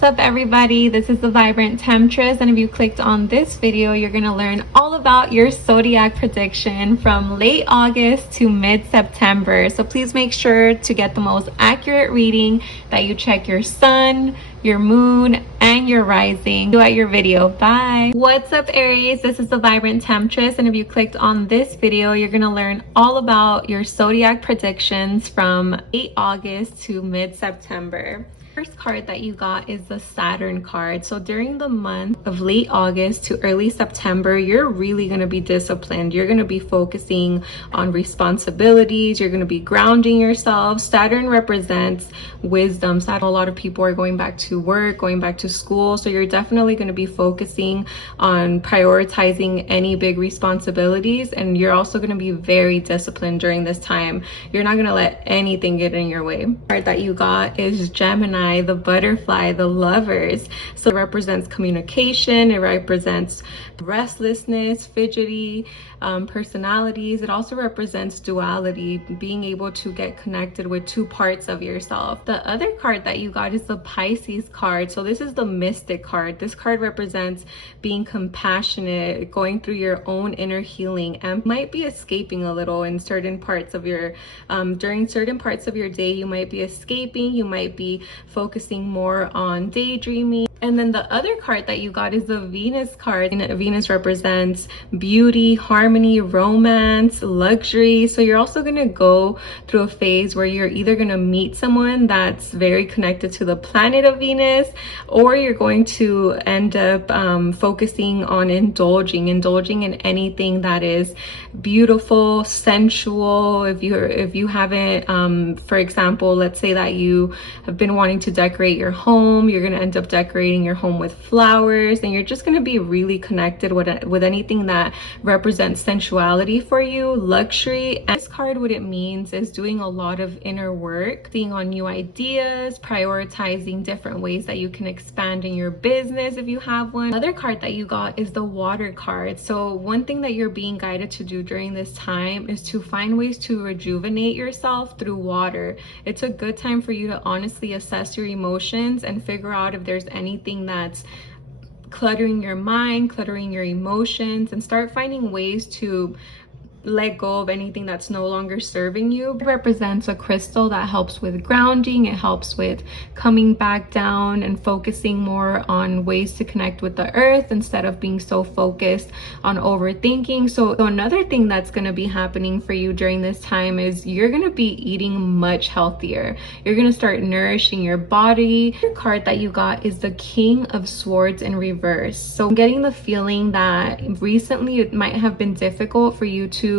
What's up everybody, this is the Vibrant Temptress, and if you clicked on this video you're going to learn all about your zodiac prediction from late August to mid-September. So please make sure to get the most accurate reading, that you check your sun, your moon, and your rising throughout your video. Bye. What's up Aries, this is the Vibrant Temptress, and if you clicked on this video you're going to learn all about your zodiac predictions from late August to mid-September. First card that you got is the Saturn card. So during the month of late August to early September, you're really going to be disciplined. You're going to be focusing on responsibilities. You're going to be grounding yourself. Saturn represents wisdom. A lot of people are going back to work, going back to school. So you're definitely going to be focusing on prioritizing any big responsibilities. And you're also going to be very disciplined during this time. You're not going to let anything get in your way. The card that you got is Gemini, the butterfly, the lovers. So it represents communication, it represents restlessness, fidgety personalities. It also represents duality, being able to get connected with two parts of yourself. The other card that you got is the Pisces card. So this is the mystic card. This card represents being compassionate, going through your own inner healing, and might be escaping a little in certain parts of your during certain parts of your day. You might be escaping, you might be focusing more on daydreaming. And then the other card that you got is the Venus card. And Venus represents beauty, harmony, romance, luxury. So you're also going to go through a phase where you're either going to meet someone that's very connected to the planet of Venus, or you're going to end up focusing on indulging in anything that is beautiful, sensual. If you haven't, for example, let's say that you have been wanting to decorate your home, you're going to end up decorating your home with flowers, and you're just going to be really connected with anything that represents sensuality for you, luxury. And this card, what it means is doing a lot of inner work, seeing on new ideas, prioritizing different ways that you can expand in your business if you have one. Another card that you got is the water card. So one thing that you're being guided to do during this time is to find ways to rejuvenate yourself through water. It's a good time for you to honestly assess your emotions and figure out if there's anything that's cluttering your mind, cluttering your emotions, and start finding ways to let go of anything that's no longer serving you. It represents a crystal that helps with grounding. It helps with coming back down and focusing more on ways to connect with the earth instead of being so focused on overthinking. So another thing that's going to be happening for you during this time is you're going to be eating much healthier. You're going to start nourishing your body. The card that you got is the King of Swords in reverse. So I'm getting the feeling that recently it might have been difficult for you to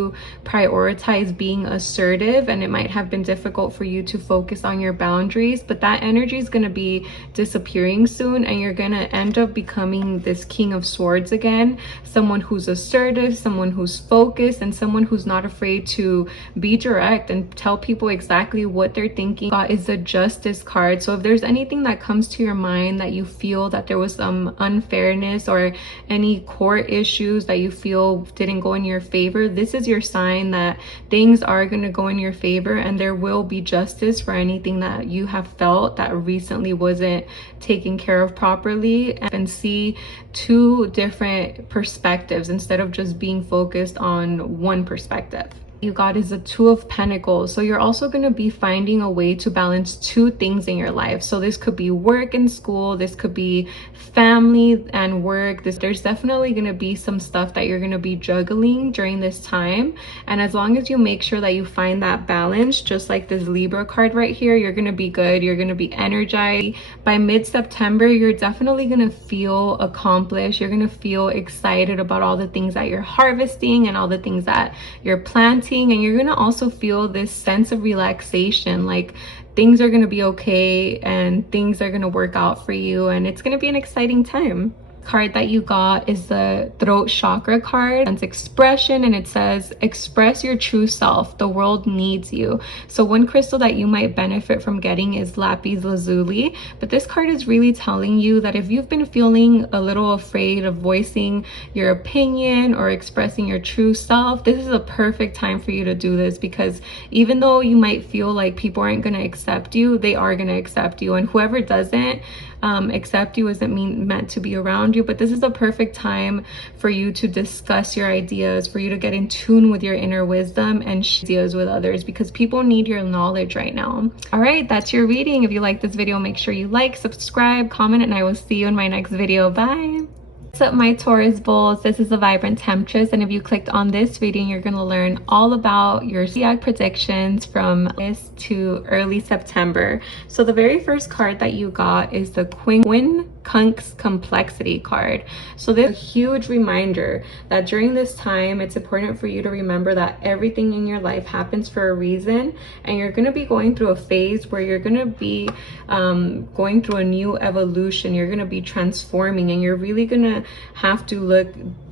prioritize being assertive, and it might have been difficult for you to focus on your boundaries, but that energy is going to be disappearing soon, and you're going to end up becoming this King of Swords again, someone who's assertive, someone who's focused, and someone who's not afraid to be direct and tell people exactly what they're thinking. That is the Justice card. So if there's anything that comes to your mind that you feel that there was some unfairness or any court issues that you feel didn't go in your favor, this is your sign that things are going to go in your favor, and there will be justice for anything that you have felt that recently wasn't taken care of properly. And see two different perspectives instead of just being focused on one perspective. You got is the Two of Pentacles. So you're also going to be finding a way to balance two things in your life. So this could be work and school, this could be family and work. There's definitely going to be some stuff that you're going to be juggling during this time, and as long as you make sure that you find that balance, just like this Libra card right here, you're going to be good. You're going to be energized. By mid-September, you're definitely going to feel accomplished. You're going to feel excited about all the things that you're harvesting and all the things that you're planting. And you're going to also feel this sense of relaxation, like things are going to be okay and things are going to work out for you, and it's going to be an exciting time. Card that you got is the Throat Chakra card. It's expression, and it says express your true self, the world needs you. So one crystal that you might benefit from getting is lapis lazuli, but this card is really telling you that if you've been feeling a little afraid of voicing your opinion or expressing your true self, this is a perfect time for you to do this, because even though you might feel like people aren't going to accept you, they are going to accept you, and whoever doesn't, accept you, isn't meant to be around you. But this is the perfect time for you to discuss your ideas, for you to get in tune with your inner wisdom and share ideas with others, because people need your knowledge right now. All right, that's your reading. If you like this video, make sure you like, subscribe, comment, and I will see you in my next video. Bye. What's up, my Taurus bulls? This is the Vibrant Temptress, and if you clicked on this reading, you're going to learn all about your zodiac predictions from August to early September. So the very first card that you got is the Quincunx Complexity card. So this is a huge reminder that during this time, it's important for you to remember that everything in your life happens for a reason, and you're going to be going through a phase where you're going to be going through a new evolution. You're going to be transforming, and you're really going to have to look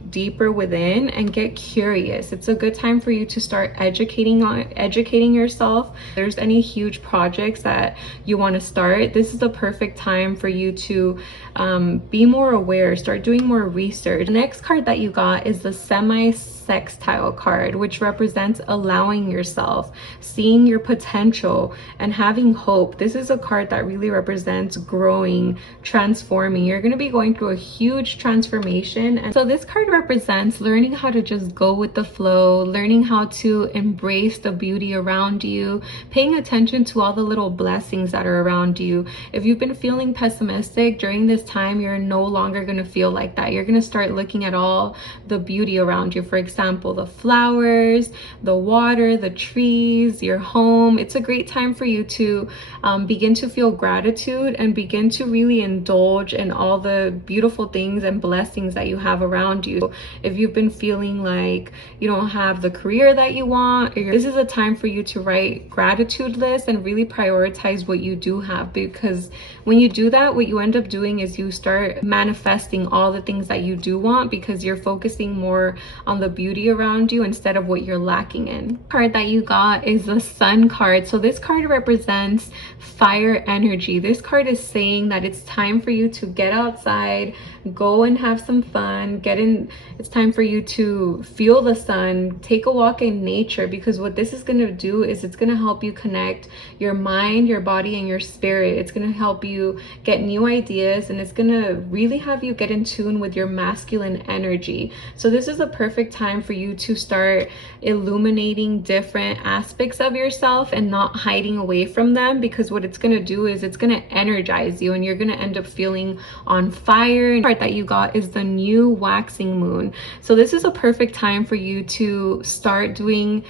deeper within and get curious. It's a good time for you to start educating yourself. If there's any huge projects that you want to start, this is the perfect time for you to be more aware, start doing more research. The next card that you got is the semi-sextile card, which represents allowing yourself, seeing your potential, and having hope. This is a card that really represents growing, transforming. You're going to be going through a huge transformation, and so this card represents learning how to just go with the flow, learning how to embrace the beauty around you, paying attention to all the little blessings that are around you. If you've been feeling pessimistic during this time, you're no longer going to feel like that. You're going to start looking at all the beauty around you. For example, the flowers, the water, the trees, your home. It's a great time for you to begin to feel gratitude and begin to really indulge in all the beautiful things and blessings that you have around you. If you've been feeling like you don't have the career that you want, this is a time for you to write gratitude lists and really prioritize what you do have, because when you do that, what you end up doing is you start manifesting all the things that you do want, because you're focusing more on the beauty around you instead of what you're lacking in. The card that you got is the Sun card. So this card represents fire energy. This card is saying that it's time for you to get outside, go and have some fun, it's time for you to feel the sun, take a walk in nature, because what this is going to do is it's going to help you connect your mind, your body, and your spirit. It's going to help you get new ideas, and it's going to really have you get in tune with your masculine energy. So this is a perfect time for you to start illuminating different aspects of yourself and not hiding away from them, because what it's going to do is it's going to energize you, and you're going to end up feeling on fire. The part that you got is the new waxing moon. So this is a perfect time for you to start doing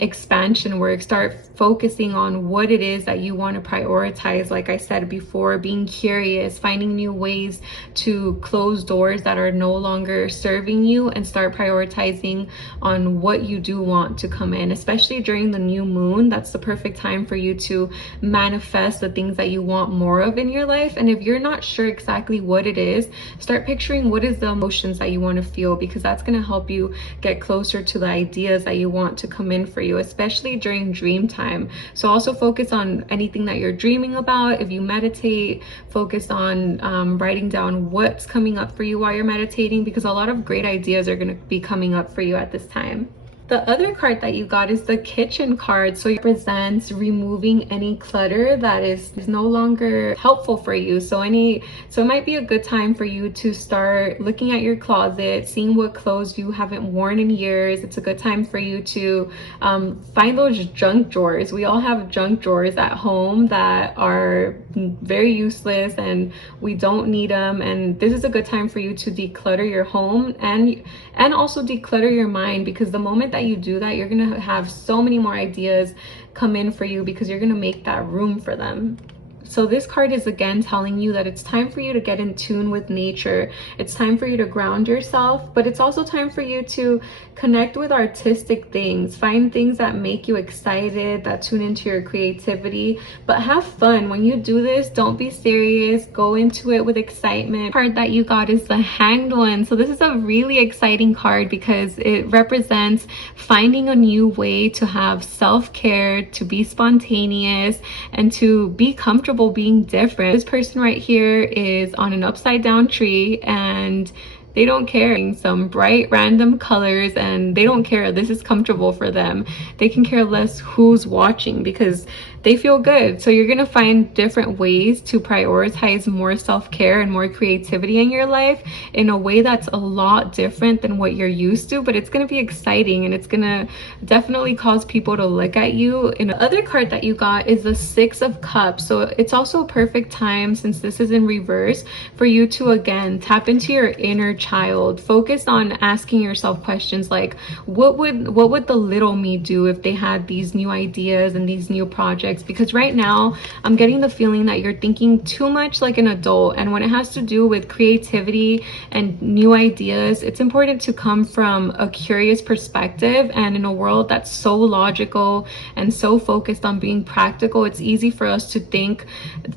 expansion work, start focusing on what it is that you want to prioritize. Like I said before, being curious, finding new ways to close doors that are no longer serving you, and start prioritizing on what you do want to come in. Especially during the new moon, that's the perfect time for you to manifest the things that you want more of in your life. And if you're not sure exactly what it is, start picturing what is the emotions that you want to feel, because that's going to help you get closer to the ideas that you want to come in for you, especially during dream time. So also focus on anything that you're dreaming about. If you meditate, focus on writing down what's coming up for you while you're meditating, because a lot of great ideas are going to be coming up for you at this time. The other card that you got is the Kitchen card. So it represents removing any clutter that is no longer helpful for you. So it might be a good time for you to start looking at your closet, seeing what clothes you haven't worn in years. It's a good time for you to find those junk drawers. We all have junk drawers at home that are very useless and we don't need them. And this is a good time for you to declutter your home and also declutter your mind, because the moment that you do that, you're gonna have so many more ideas come in for you, because you're gonna make that room for them. So this card is again telling you that it's time for you to get in tune with nature. It's time for you to ground yourself, but it's also time for you to connect with artistic things. Find things that make you excited, that tune into your creativity, but have fun. When you do this, don't be serious. Go into it with excitement. The card that you got is the Hanged One. So this is a really exciting card because it represents finding a new way to have self-care, to be spontaneous, and to be comfortable being different. This person right here is on an upside down tree and they don't care. Some bright random colors and they don't care. This is comfortable for them. They can care less who's watching because they feel good. So you're going to find different ways to prioritize more self-care and more creativity in your life in a way that's a lot different than what you're used to, but it's going to be exciting and it's going to definitely cause people to look at you. And the other card that you got is the Six of Cups. So it's also a perfect time, since this is in reverse, for you to again tap into your inner child. Focus on asking yourself questions like, what would the little me do if they had these new ideas and these new projects? Because right now I'm getting the feeling that you're thinking too much like an adult, and when it has to do with creativity and new ideas, it's important to come from a curious perspective. And in a world that's so logical and so focused on being practical, it's easy for us to think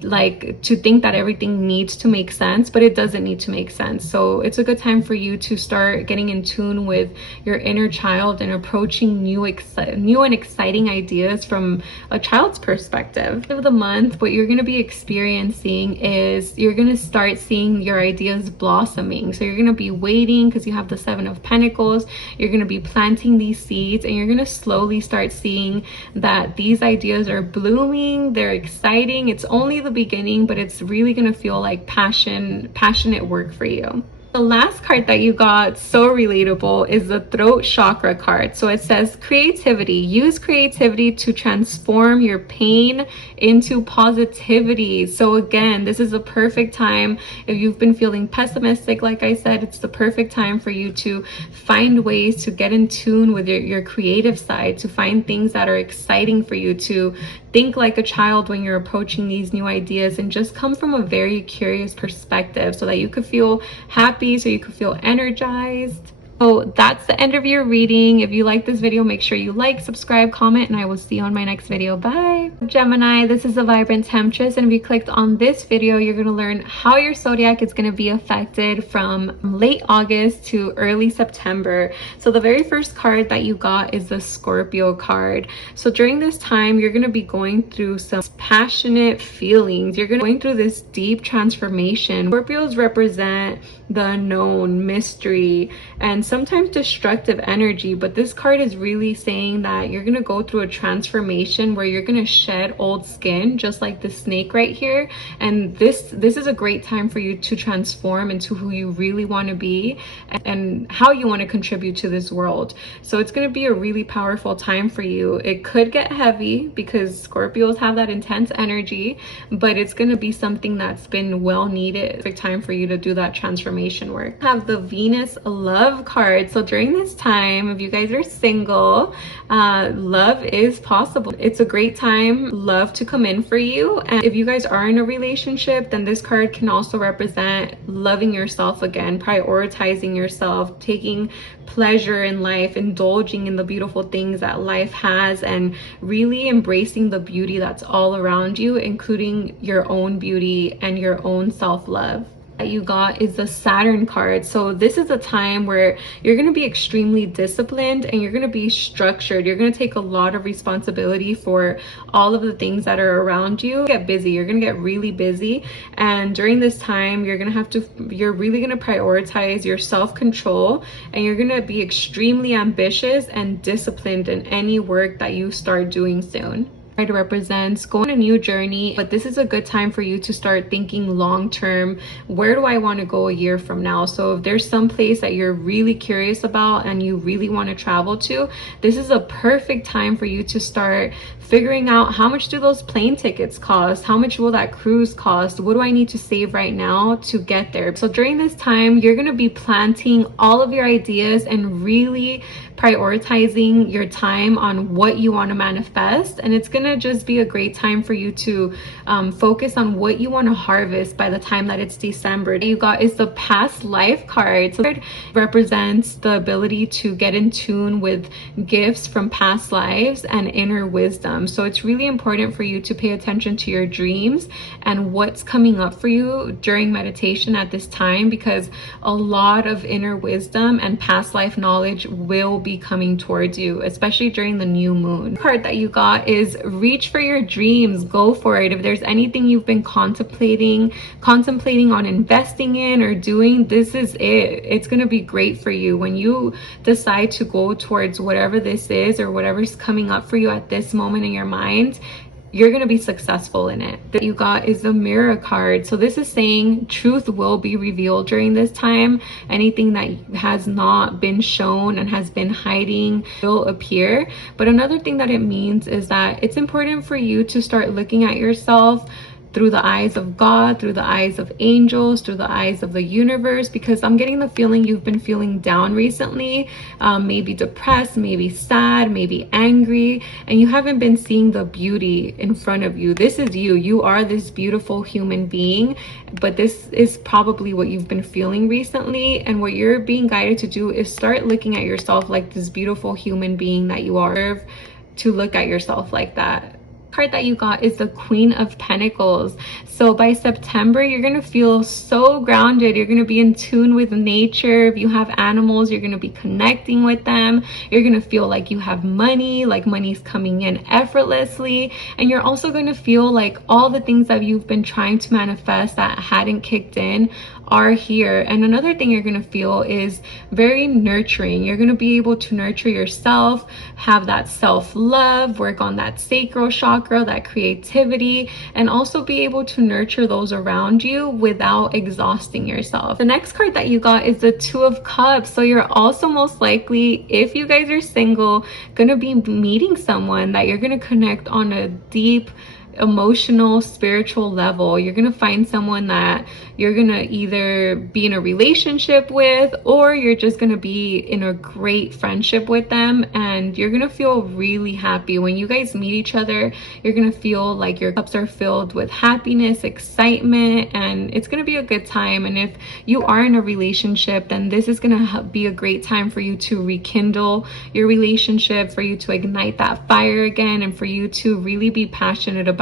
that everything needs to make sense, but it doesn't need to make sense. So it's a good time for you to start getting in tune with your inner child and approaching new and exciting ideas from a child's perspective. Of the month, what you're going to be experiencing is you're going to start seeing your ideas blossoming. So you're going to be waiting because you have the Seven of Pentacles. You're going to be planting these seeds, and you're going to slowly start seeing that these ideas are blooming. They're exciting. It's only the beginning, but it's really going to feel like passionate work for you. The last card that you got, so relatable, is the throat chakra card. So it says creativity. Use creativity to transform your pain into positivity. So again, this is a perfect time. If you've been feeling pessimistic, like I said, it's the perfect time for you to find ways to get in tune with your creative side, to find things that are exciting for you, to think like a child when you're approaching these new ideas, and just come from a very curious perspective so that you could feel happy, so you could feel energized. So that's the end of your reading. If you like this video, make sure you like, subscribe, comment, and I will see you on my next video. Bye. Gemini, this is a vibrant temptress, and if you clicked on this video, you're going to learn how your zodiac is going to be affected from late August to early September. So the very first card that you got is the Scorpio card. So during this time, you're going to be going through some passionate feelings. You're going through this deep transformation. Scorpios represent the unknown, mystery, and sometimes destructive energy, but this card is really saying that you're going to go through a transformation where you're going to shed old skin, just like the snake right here. And this is a great time for you to transform into who you really want to be and how you want to contribute to this world. So it's going to be a really powerful time for you. It could get heavy because Scorpios have that intense energy, but it's going to be something that's been well needed. It's a time for you to do that transformation work. Have the Venus love card. So during this time, if you guys are single, love is possible. It's a great time, love to come in for you. And if you guys are in a relationship, then this card can also represent loving yourself again, prioritizing yourself, taking pleasure in life, indulging in the beautiful things that life has, and really embracing the beauty that's all around you, including your own beauty and your own self-love. You got is the Saturn card. So this is a time where you're going to be extremely disciplined and you're going to be structured. You're going to take a lot of responsibility for all of the things that are around you. Get busy. You're going to get really busy, and during this time you're really going to prioritize your self-control, and you're going to be extremely ambitious and disciplined in any work that you start doing soon. It represents going on a new journey, but this is a good time for you to start thinking long term. Where do I want to go a year from now? So if there's some place that you're really curious about and you really want to travel to, this is a perfect time for you to start figuring out, how much do those plane tickets cost? How much will that cruise cost? What do I need to save right now to get there? So during this time, you're going to be planting all of your ideas and really prioritizing your time on what you want to manifest. And it's going to just be a great time for you to focus on what you want to harvest by the time that it's December. You got is the past life card. So it represents the ability to get in tune with gifts from past lives and inner wisdom. So it's really important for you to pay attention to your dreams and what's coming up for you during meditation at this time, because a lot of inner wisdom and past life knowledge will be coming towards you, especially during the new moon. The card that you got is reach for your dreams, go for it. If there's anything you've been contemplating on investing in or doing, this is it. It's going to be great for you when you decide to go towards whatever this is or whatever's coming up for you at this moment in your mind. you're going to be successful in it. That you got is the Mirror card. So this is saying truth will be revealed during this time. Anything that has not been shown and has been hiding will appear. But another thing that it means is that it's important for you to start looking at yourself through the eyes of God, through the eyes of angels, through the eyes of the universe, because I'm getting the feeling you've been feeling down recently, maybe depressed, maybe sad, maybe angry, and you haven't been seeing the beauty in front of you. This is you. You are this beautiful human being, but this is probably what you've been feeling recently, and what you're being guided to do is start looking at yourself like this beautiful human being that you are, to look at yourself like that. Card that you got is the Queen of Pentacles. So by September, you're going to feel so grounded. You're going to be in tune with nature. If you have animals, you're going to be connecting with them. You're going to feel like you have money, like money's coming in effortlessly. And you're also going to feel like all the things that you've been trying to manifest that hadn't kicked in are here. And another thing you're going to feel is very nurturing. You're going to be able to nurture yourself, have that self-love, work on that sacral chakra, that creativity, and also be able to nurture those around you without exhausting yourself. The next card that you got is the Two of Cups. So you're also most likely, if you guys are single, going to be meeting someone that you're going to connect on a deep emotional, spiritual level. You're gonna find someone that you're gonna either be in a relationship with, or you're just gonna be in a great friendship with them, and you're gonna feel really happy when you guys meet each other. You're gonna feel like your cups are filled with happiness, excitement, and it's gonna be a good time. And if you are in a relationship, then this is gonna be a great time for you to rekindle your relationship, for you to ignite that fire again, and for you to really be passionate about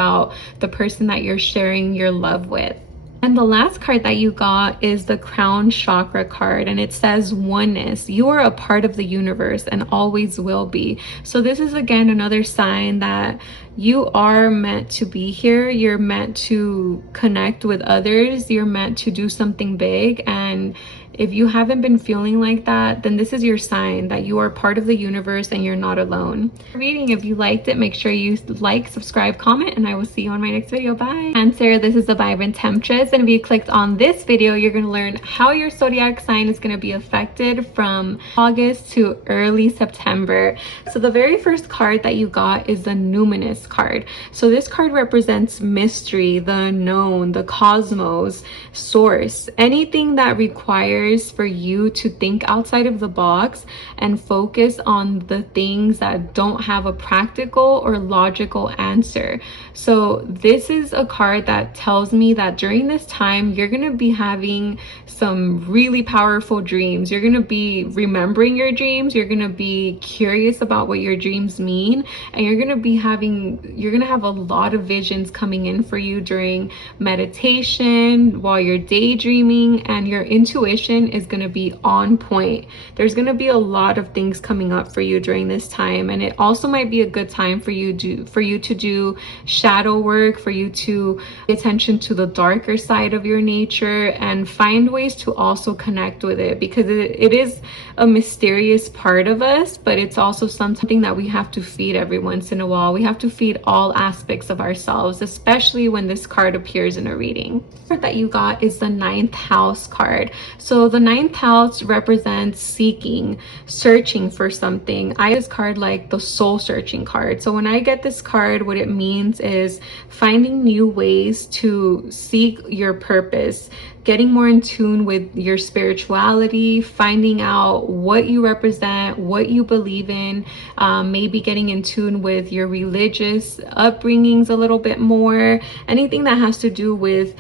the person that you're sharing your love with. And the last card that you got is the Crown Chakra card, and it says oneness. You are a part of the universe and always will be. So this is again another sign that you are meant to be here. You're meant to connect with others. You're meant to do something big. And if you haven't been feeling like that, then this is your sign that you are part of the universe and you're not alone. Reading, if you liked it, make sure you like, subscribe, comment, and I will see you on my next video. Bye. Cancer, this is the Vibrant Temptress, and if you clicked on this video, you're going to learn how your zodiac sign is going to be affected from August to early September. So the very first card that you got is the Numinous card. So this card represents mystery, the unknown, the cosmos, source, anything that requires for you to think outside of the box and focus on the things that don't have a practical or logical answer. So this is a card that tells me that during this time, you're going to be having some really powerful dreams. You're going to be remembering your dreams. You're going to be curious about what your dreams mean. And you're going to have a lot of visions coming in for you during meditation, while you're daydreaming, and your intuition is going to be on point. There's going to be a lot of things coming up for you during this time, and it also might be a good time for you to do shadow work, for you to pay attention to the darker side of your nature and find ways to also connect with it, because it is a mysterious part of us, but it's also something that we have to feed every once in a while. We have to feed all aspects of ourselves, especially when this card appears in a reading. The card that you got is the Ninth House card. So the Ninth House represents seeking, searching for something. I use this card like the soul searching card. So when I get this card, what it means is finding new ways to seek your purpose, getting more in tune with your spirituality, finding out what you represent, what you believe in, maybe getting in tune with your religious upbringings a little bit more, anything that has to do with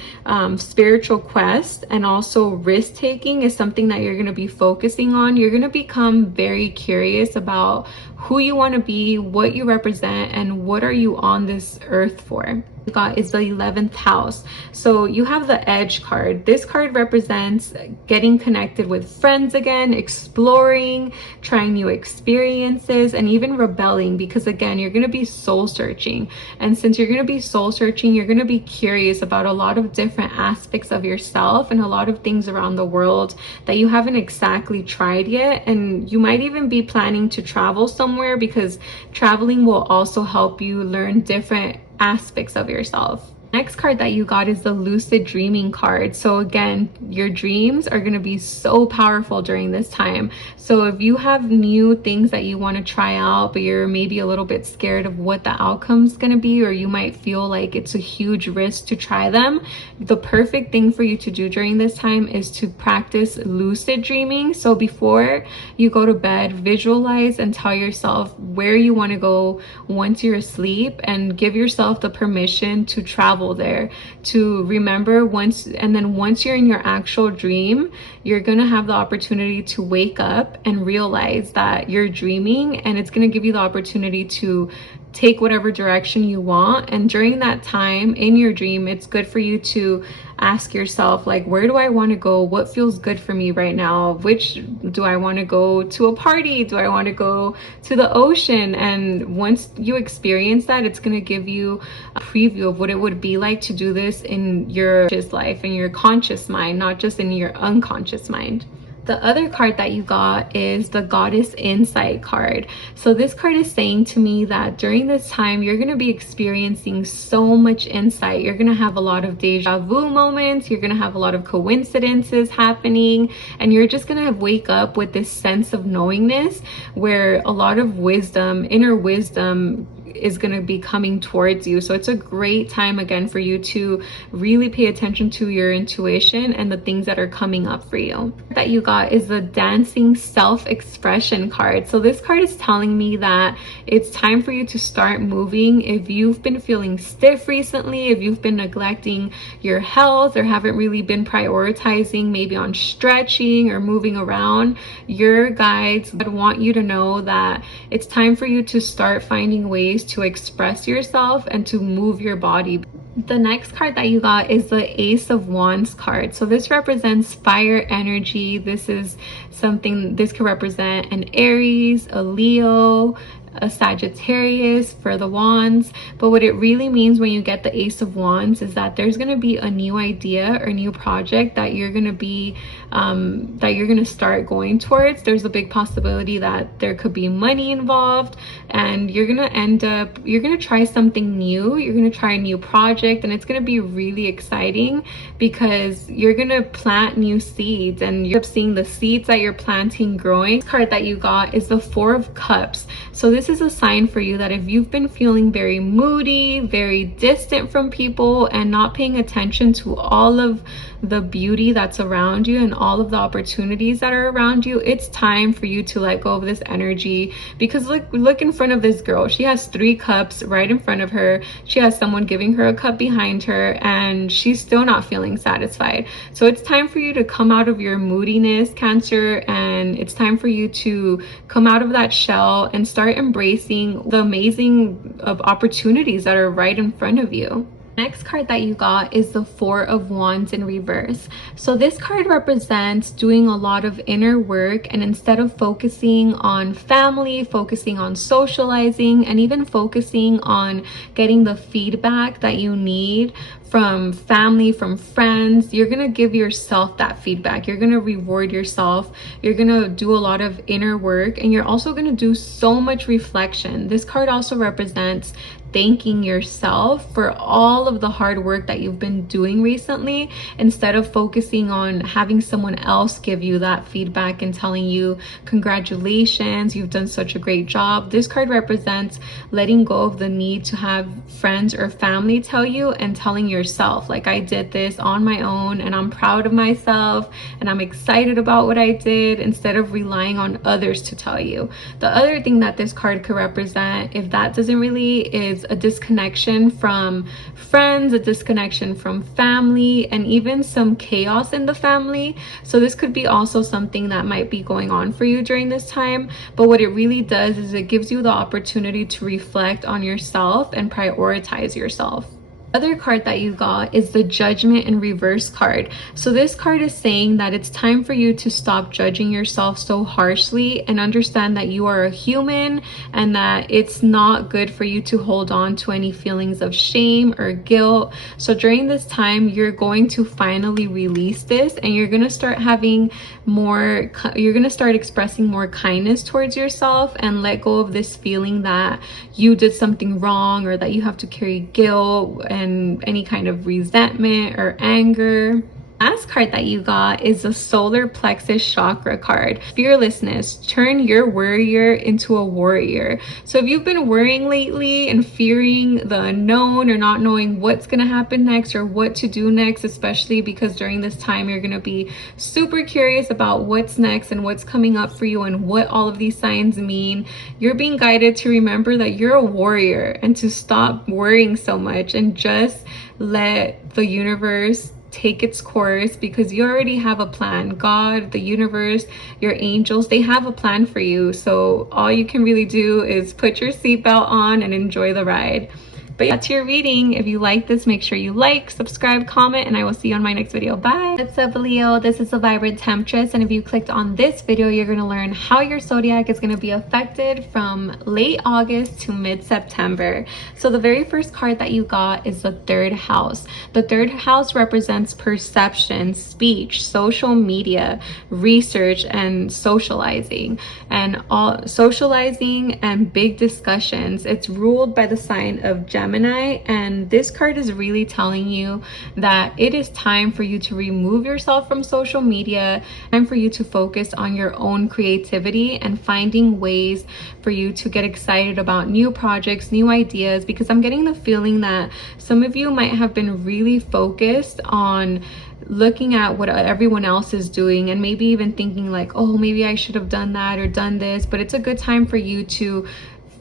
spiritual quest, and also risk taking is something that you're going to be focusing on. You're going to become very curious about who you want to be, what you represent, and what are you on this earth for. Got is the 11th house. So you have the Edge card. This card represents getting connected with friends again, exploring, trying new experiences, and even rebelling, because again, you're going to be soul searching. And since you're going to be soul searching, you're going to be curious about a lot of different aspects of yourself and a lot of things around the world that you haven't exactly tried yet. And you might even be planning to travel somewhere, because traveling will also help you learn different aspects of yourself. Next card that you got is the lucid dreaming card. So again, your dreams are going to be so powerful during this time. So if you have new things that you want to try out, but you're maybe a little bit scared of what the outcome's going to be, or you might feel like it's a huge risk to try them, the perfect thing for you to do during this time is to practice lucid dreaming. So before you go to bed, visualize and tell yourself where you want to go once you're asleep, and give yourself the permission to travel there, to remember once. And then once you're in your actual dream, you're gonna have the opportunity to wake up and realize that you're dreaming, and it's gonna give you the opportunity to take whatever direction you want. And during that time in your dream, it's good for you to ask yourself, like, where do I want to go? What feels good for me right now? Which do I want to go to a party? Do I want to go to the ocean? And once you experience that, it's going to give you a preview of what it would be like to do this in your life, in your conscious mind, not just in your unconscious mind. The other card that you got is the Goddess Insight card. So this card is saying to me that during this time, you're going to be experiencing so much insight. You're going to have a lot of deja vu moments. You're going to have a lot of coincidences happening. And you're just going to wake up with this sense of knowingness, where a lot of wisdom, inner wisdom, is going to be coming towards you. So it's a great time again for you to really pay attention to your intuition and the things that are coming up for you. That you got is the Dancing Self-Expression card. So this card is telling me that it's time for you to start moving. If you've been feeling stiff recently, if you've been neglecting your health or haven't really been prioritizing maybe on stretching or moving around, your guides would want you to know that it's time for you to start finding ways to express yourself and to move your body. The next card that you got is the Ace of Wands card. So this represents fire energy. This could represent an Aries, a Leo, a Sagittarius for the wands. But what it really means when you get the Ace of Wands is that there's going to be a new idea or new project that you're going to start going towards. There's a big possibility that there could be money involved, and you're going to try something new. You're going to try a new project, and it's going to be really exciting because you're going to plant new seeds, and you're seeing the seeds that you're planting growing. The card that you got is the Four of Cups. So this is a sign for you that if you've been feeling very moody, very distant from people, and not paying attention to all of the beauty that's around you and all of the opportunities that are around you, it's time for you to let go of this energy. Because look in front of this girl. She has 3 cups right in front of her. She has someone giving her a cup behind her, and she's still not feeling satisfied. So it's time for you to come out of your moodiness, Cancer, and it's time for you to come out of that shell and start embracing the amazing opportunities that are right in front of you. Next card that you got is the Four of Wands in reverse. So this card represents doing a lot of inner work, and instead of focusing on family, focusing on socializing, and even focusing on getting the feedback that you need from family, from friends, you're gonna give yourself that feedback. You're gonna reward yourself. You're gonna do a lot of inner work, and you're also gonna do so much reflection. This card also represents thanking yourself for all of the hard work that you've been doing recently, instead of focusing on having someone else give you that feedback and telling you congratulations, you've done such a great job. This card represents letting go of the need to have friends or family tell you, and telling yourself, like, I did this on my own and I'm proud of myself and I'm excited about what I did, instead of relying on others to tell you. The other thing that this card could represent, if that doesn't really, is a disconnection from friends, a disconnection from family, and even some chaos in the family. So this could be also something that might be going on for you during this time. But what it really does is it gives you the opportunity to reflect on yourself and prioritize yourself. Other card that you got is the Judgment in reverse card. So this card is saying that it's time for you to stop judging yourself so harshly and understand that you are a human and that it's not good for you to hold on to any feelings of shame or guilt. So during this time, you're going to finally release this and you're going to start having more, you're going to start expressing more kindness towards yourself and let go of this feeling that you did something wrong or that you have to carry guilt and any kind of resentment or anger. Last card that you got is the solar plexus chakra card. Fearlessness. Turn your worrier into a warrior. So if you've been worrying lately and fearing the unknown or not knowing what's going to happen next or what to do next, especially because during this time you're going to be super curious about what's next and what's coming up for you and what all of these signs mean, you're being guided to remember that you're a warrior and to stop worrying so much and just let the universe take its course, because you already have a plan. God, the universe, your angels, they have a plan for you. So all you can really do is put your seatbelt on and enjoy the ride. But yeah, that's your reading. If you like this, make sure you like, subscribe, comment, and I will see you on my next video. Bye. What's up, Leo? This is the Vibrant Temptress, and if you clicked on this video, you're going to learn how your zodiac is going to be affected from late August to mid-September. So the very first card that you got is the third house. The third house represents perception, speech, social media, research, and socializing, and all socializing and big discussions. It's ruled by the sign of Gemini. And this card is really telling you that it is time for you to remove yourself from social media, time for you to focus on your own creativity and finding ways for you to get excited about new projects, new ideas, because I'm getting the feeling that some of you might have been really focused on looking at what everyone else is doing and maybe even thinking like, oh, maybe I should have done that or done this. But it's a good time for you to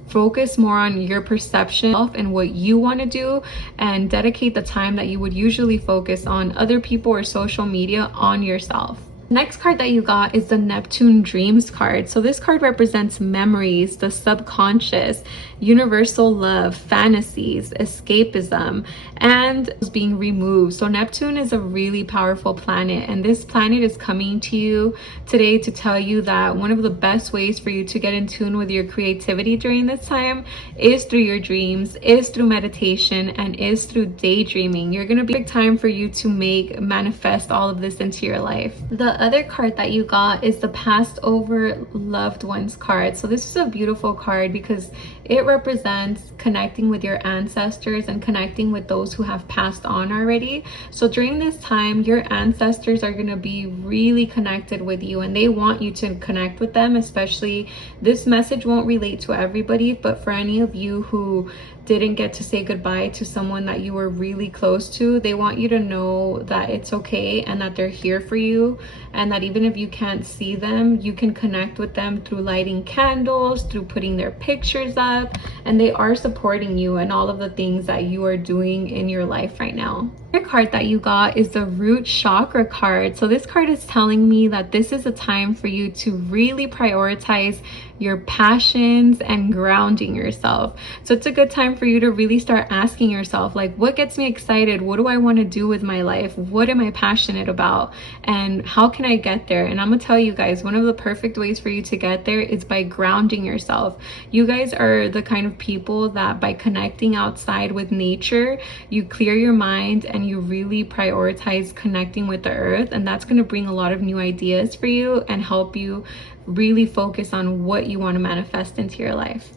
focus more on your perception and what you want to do and dedicate the time that you would usually focus on other people or social media on yourself. Next card that you got is the Neptune Dreams card. So this card represents memories, the subconscious, universal love, fantasies, escapism, and being removed. So Neptune is a really powerful planet, and this planet is coming to you today to tell you that one of the best ways for you to get in tune with your creativity during this time is through your dreams, is through meditation, and is through daydreaming. You're going to be a big time for you to manifest all of this into your life. The other card that you got is the Passed Over Loved Ones card. So this is a beautiful card because it represents connecting with your ancestors and connecting with those who have passed on already. So during this time, your ancestors are going to be really connected with you and they want you to connect with them. Especially, this message won't relate to everybody, but for any of you who didn't get to say goodbye to someone that you were really close to, they want you to know that it's okay and that they're here for you, and that even if you can't see them, you can connect with them through lighting candles, through putting their pictures up, and they are supporting you and all of the things that you are doing in your life right now. The card that you got is the Root Chakra card. So this card is telling me that this is a time for you to really prioritize your passions and grounding yourself. So it's a good time for you to really start asking yourself, like, what gets me excited? What do I want to do with my life? What am I passionate about? And how can I get there? And I'm gonna tell you guys, one of the perfect ways for you to get there is by grounding yourself. You guys are the kind of people that by connecting outside with nature, you clear your mind and you really prioritize connecting with the earth, and that's going to bring a lot of new ideas for you and help you really focus on what you want to manifest into your life.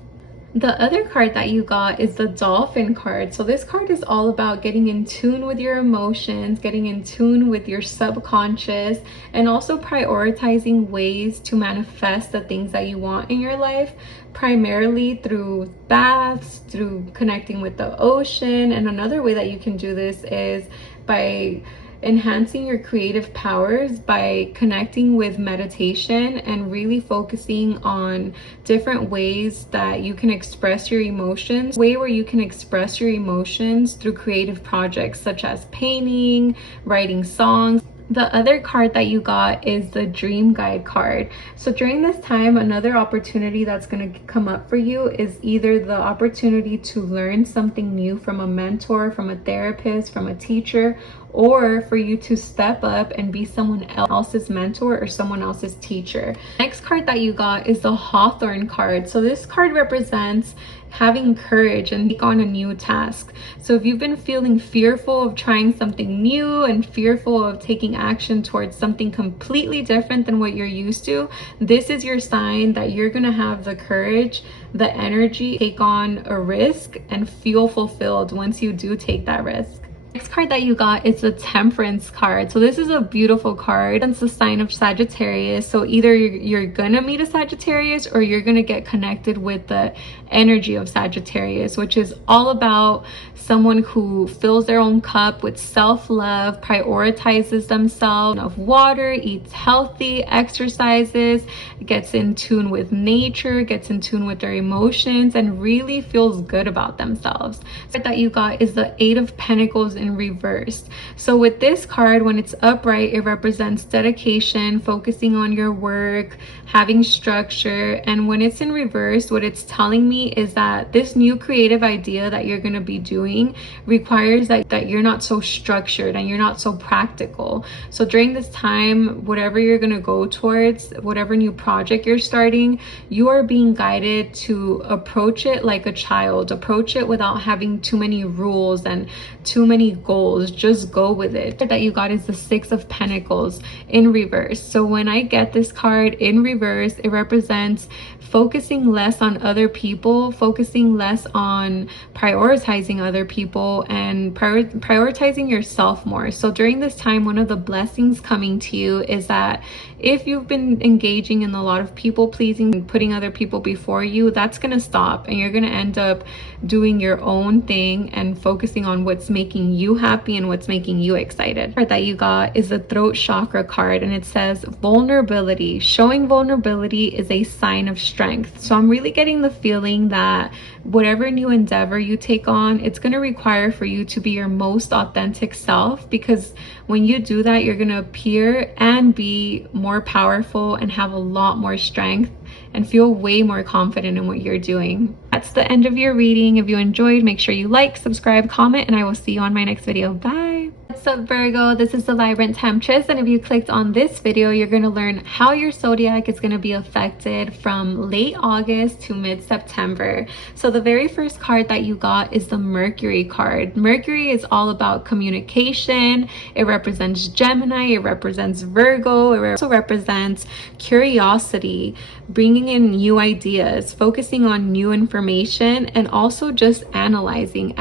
The other card that you got is the Dolphin card. So this card is all about getting in tune with your emotions, getting in tune with your subconscious, and also prioritizing ways to manifest the things that you want in your life, primarily through baths, through connecting with the ocean. And another way that you can do this is by enhancing your creative powers by connecting with meditation and really focusing on different ways that you can express your emotions. Way where you can express your emotions through creative projects such as painting, writing songs. The other card that you got is the Dream Guide card. So during this time, another opportunity that's going to come up for you is either the opportunity to learn something new from a mentor, from a therapist, from a teacher, or for you to step up and be someone else's mentor or someone else's teacher. Next card that you got is the Hawthorn card. So this card represents having courage and take on a new task. So if you've been feeling fearful of trying something new and fearful of taking action towards something completely different than what you're used to, this is your sign that you're gonna have the courage, the energy, take on a risk and feel fulfilled once you do take that risk. Next card that you got is the Temperance card. So this is a beautiful card. It's the sign of Sagittarius. So either you're gonna meet a Sagittarius or you're gonna get connected with the energy of Sagittarius, which is all about someone who fills their own cup with self-love, prioritizes themselves, of water, eats healthy, exercises, gets in tune with nature, gets in tune with their emotions, and really feels good about themselves. So that you got is the Eight of Pentacles in reverse. So with this card, when it's upright, it represents dedication, focusing on your work, having structure. And when it's in reverse, what it's telling me is that this new creative idea that you're going to be doing requires that you're not so structured and you're not so practical. So during this time, whatever you're going to go towards, whatever new project you're starting, you are being guided to approach it like a child, approach it without having too many rules and too many goals. Just go with it. That you got is the Six of Pentacles in reverse. So when I get this card in reverse, it represents focusing less on other people, focusing less on prioritizing other people, and prioritizing yourself more. So during this time, one of the blessings coming to you is that if you've been engaging in a lot of people pleasing and putting other people before you, that's going to stop and you're going to end up doing your own thing and focusing on what's making you happy and what's making you excited. The card that you got is the Throat Chakra card, and it says vulnerability. Showing vulnerability is a sign of strength. So I'm really getting the feeling that whatever new endeavor you take on, it's going to require for you to be your most authentic self, because when you do that, you're going to appear and be more powerful and have a lot more strength and feel way more confident in what you're doing. That's the end of your reading. If you enjoyed, make sure you like, subscribe, comment, and I will see you on my next video. Bye. What's up, Virgo? This is the Vibrant Temptress, and if you clicked on this video, you're going to learn how your zodiac is going to be affected from late August to mid-September. So the very first card that you got is the Mercury card. Mercury is all about communication. It represents Gemini. It represents Virgo. It also represents curiosity, bringing in new ideas, focusing on new information, and also just analyzing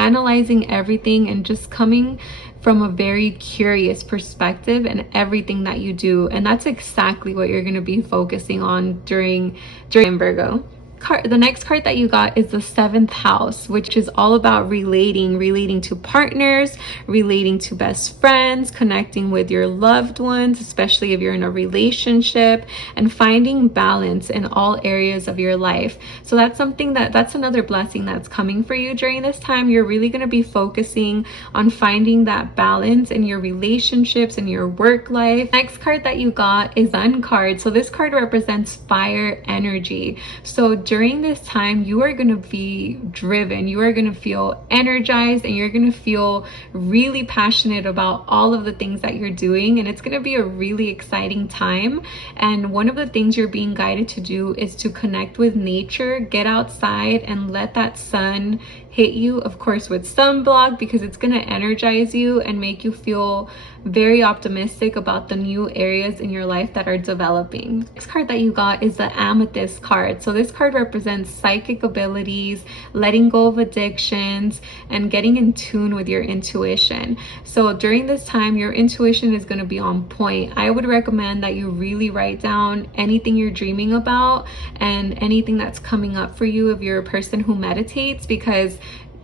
everything and just coming from a very curious perspective in everything that you do. And that's exactly what you're going to be focusing on during Virgo. The next card that you got is the Seventh House, which is all about relating to partners, relating to best friends, connecting with your loved ones, especially if you're in a relationship, and finding balance in all areas of your life. So that's another blessing that's coming for you during this time. You're really going to be focusing on finding that balance in your relationships and your work life. Next card that you got is Sun card. So this card represents fire energy. So during this time, you are going to be driven, you are going to feel energized, and you're going to feel really passionate about all of the things that you're doing, and it's going to be a really exciting time. And one of the things you're being guided to do is to connect with nature, get outside and let that sun hit you, of course with sunblock, because it's going to energize you and make you feel very optimistic about the new areas in your life that are developing. Next card that you got is the Amethyst card. So this card represents psychic abilities, letting go of addictions, and getting in tune with your intuition. So during this time, your intuition is going to be on point. I would recommend that you really write down anything you're dreaming about and anything that's coming up for you if you're a person who meditates, because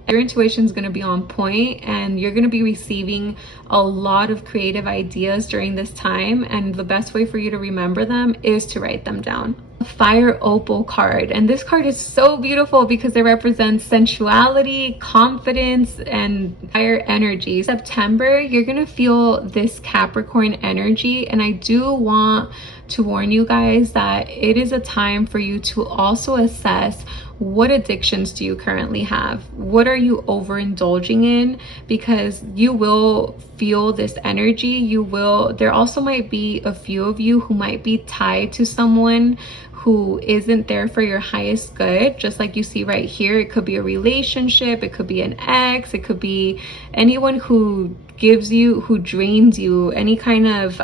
your intuition is going to be on point and you're going to be receiving a lot of creative ideas during this time, and the best way for you to remember them is to write them down. The Fire Opal card, and this card is so beautiful because it represents sensuality, confidence, and fire energy. September, you're gonna feel this Capricorn energy, and I do want to warn you guys that it is a time for you to also assess what addictions do you currently have, what are you overindulging in, because you will feel this energy. There also might be a few of you who might be tied to someone who isn't there for your highest good, just like you see right here. It could be a relationship, it could be an ex, it could be anyone who drains you, any kind of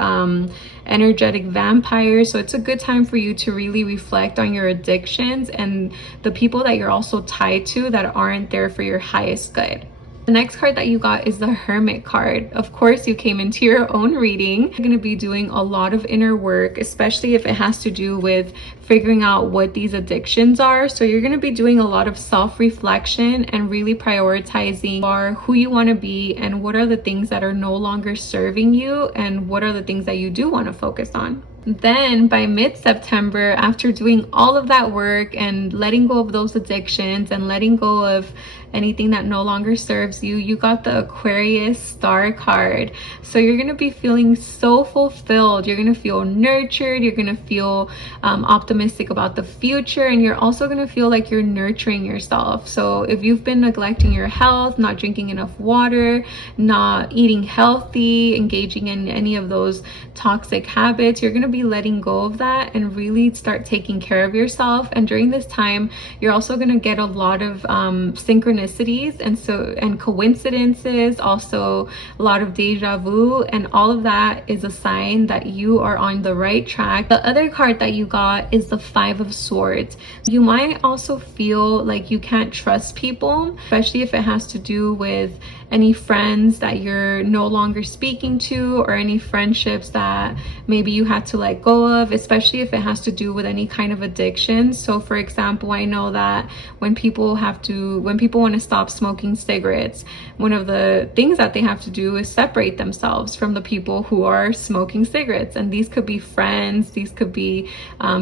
energetic vampire. So it's a good time for you to really reflect on your addictions and the people that you're also tied to that aren't there for your highest good. The next card that you got is the Hermit card. Of course, you came into your own reading. You're going to be doing a lot of inner work, especially if it has to do with figuring out what these addictions are. So you're going to be doing a lot of self-reflection and really prioritizing who you want to be and what are the things that are no longer serving you and what are the things that you do want to focus on. Then by mid-September, after doing all of that work and letting go of those addictions and letting go of anything that no longer serves you, you got the Aquarius star card. So you're going to be feeling so fulfilled. You're going to feel nurtured. You're going to feel optimistic about the future, and you're also going to feel like you're nurturing yourself. So if you've been neglecting your health, not drinking enough water, not eating healthy, engaging in any of those toxic habits, you're going to be letting go of that and really start taking care of yourself. And during this time, you're also going to get a lot of synchronicities and coincidences, also a lot of deja vu, and all of that is a sign that you are on the right track. The other card that you got is the Five of Swords. You might also feel like you can't trust people, especially if it has to do with any friends that you're no longer speaking to, or any friendships that maybe you had to let go of, especially if it has to do with any kind of addiction. So for example, I know that when people want to stop smoking cigarettes, one of the things that they have to do is separate themselves from the people who are smoking cigarettes. And these could be friends, these could be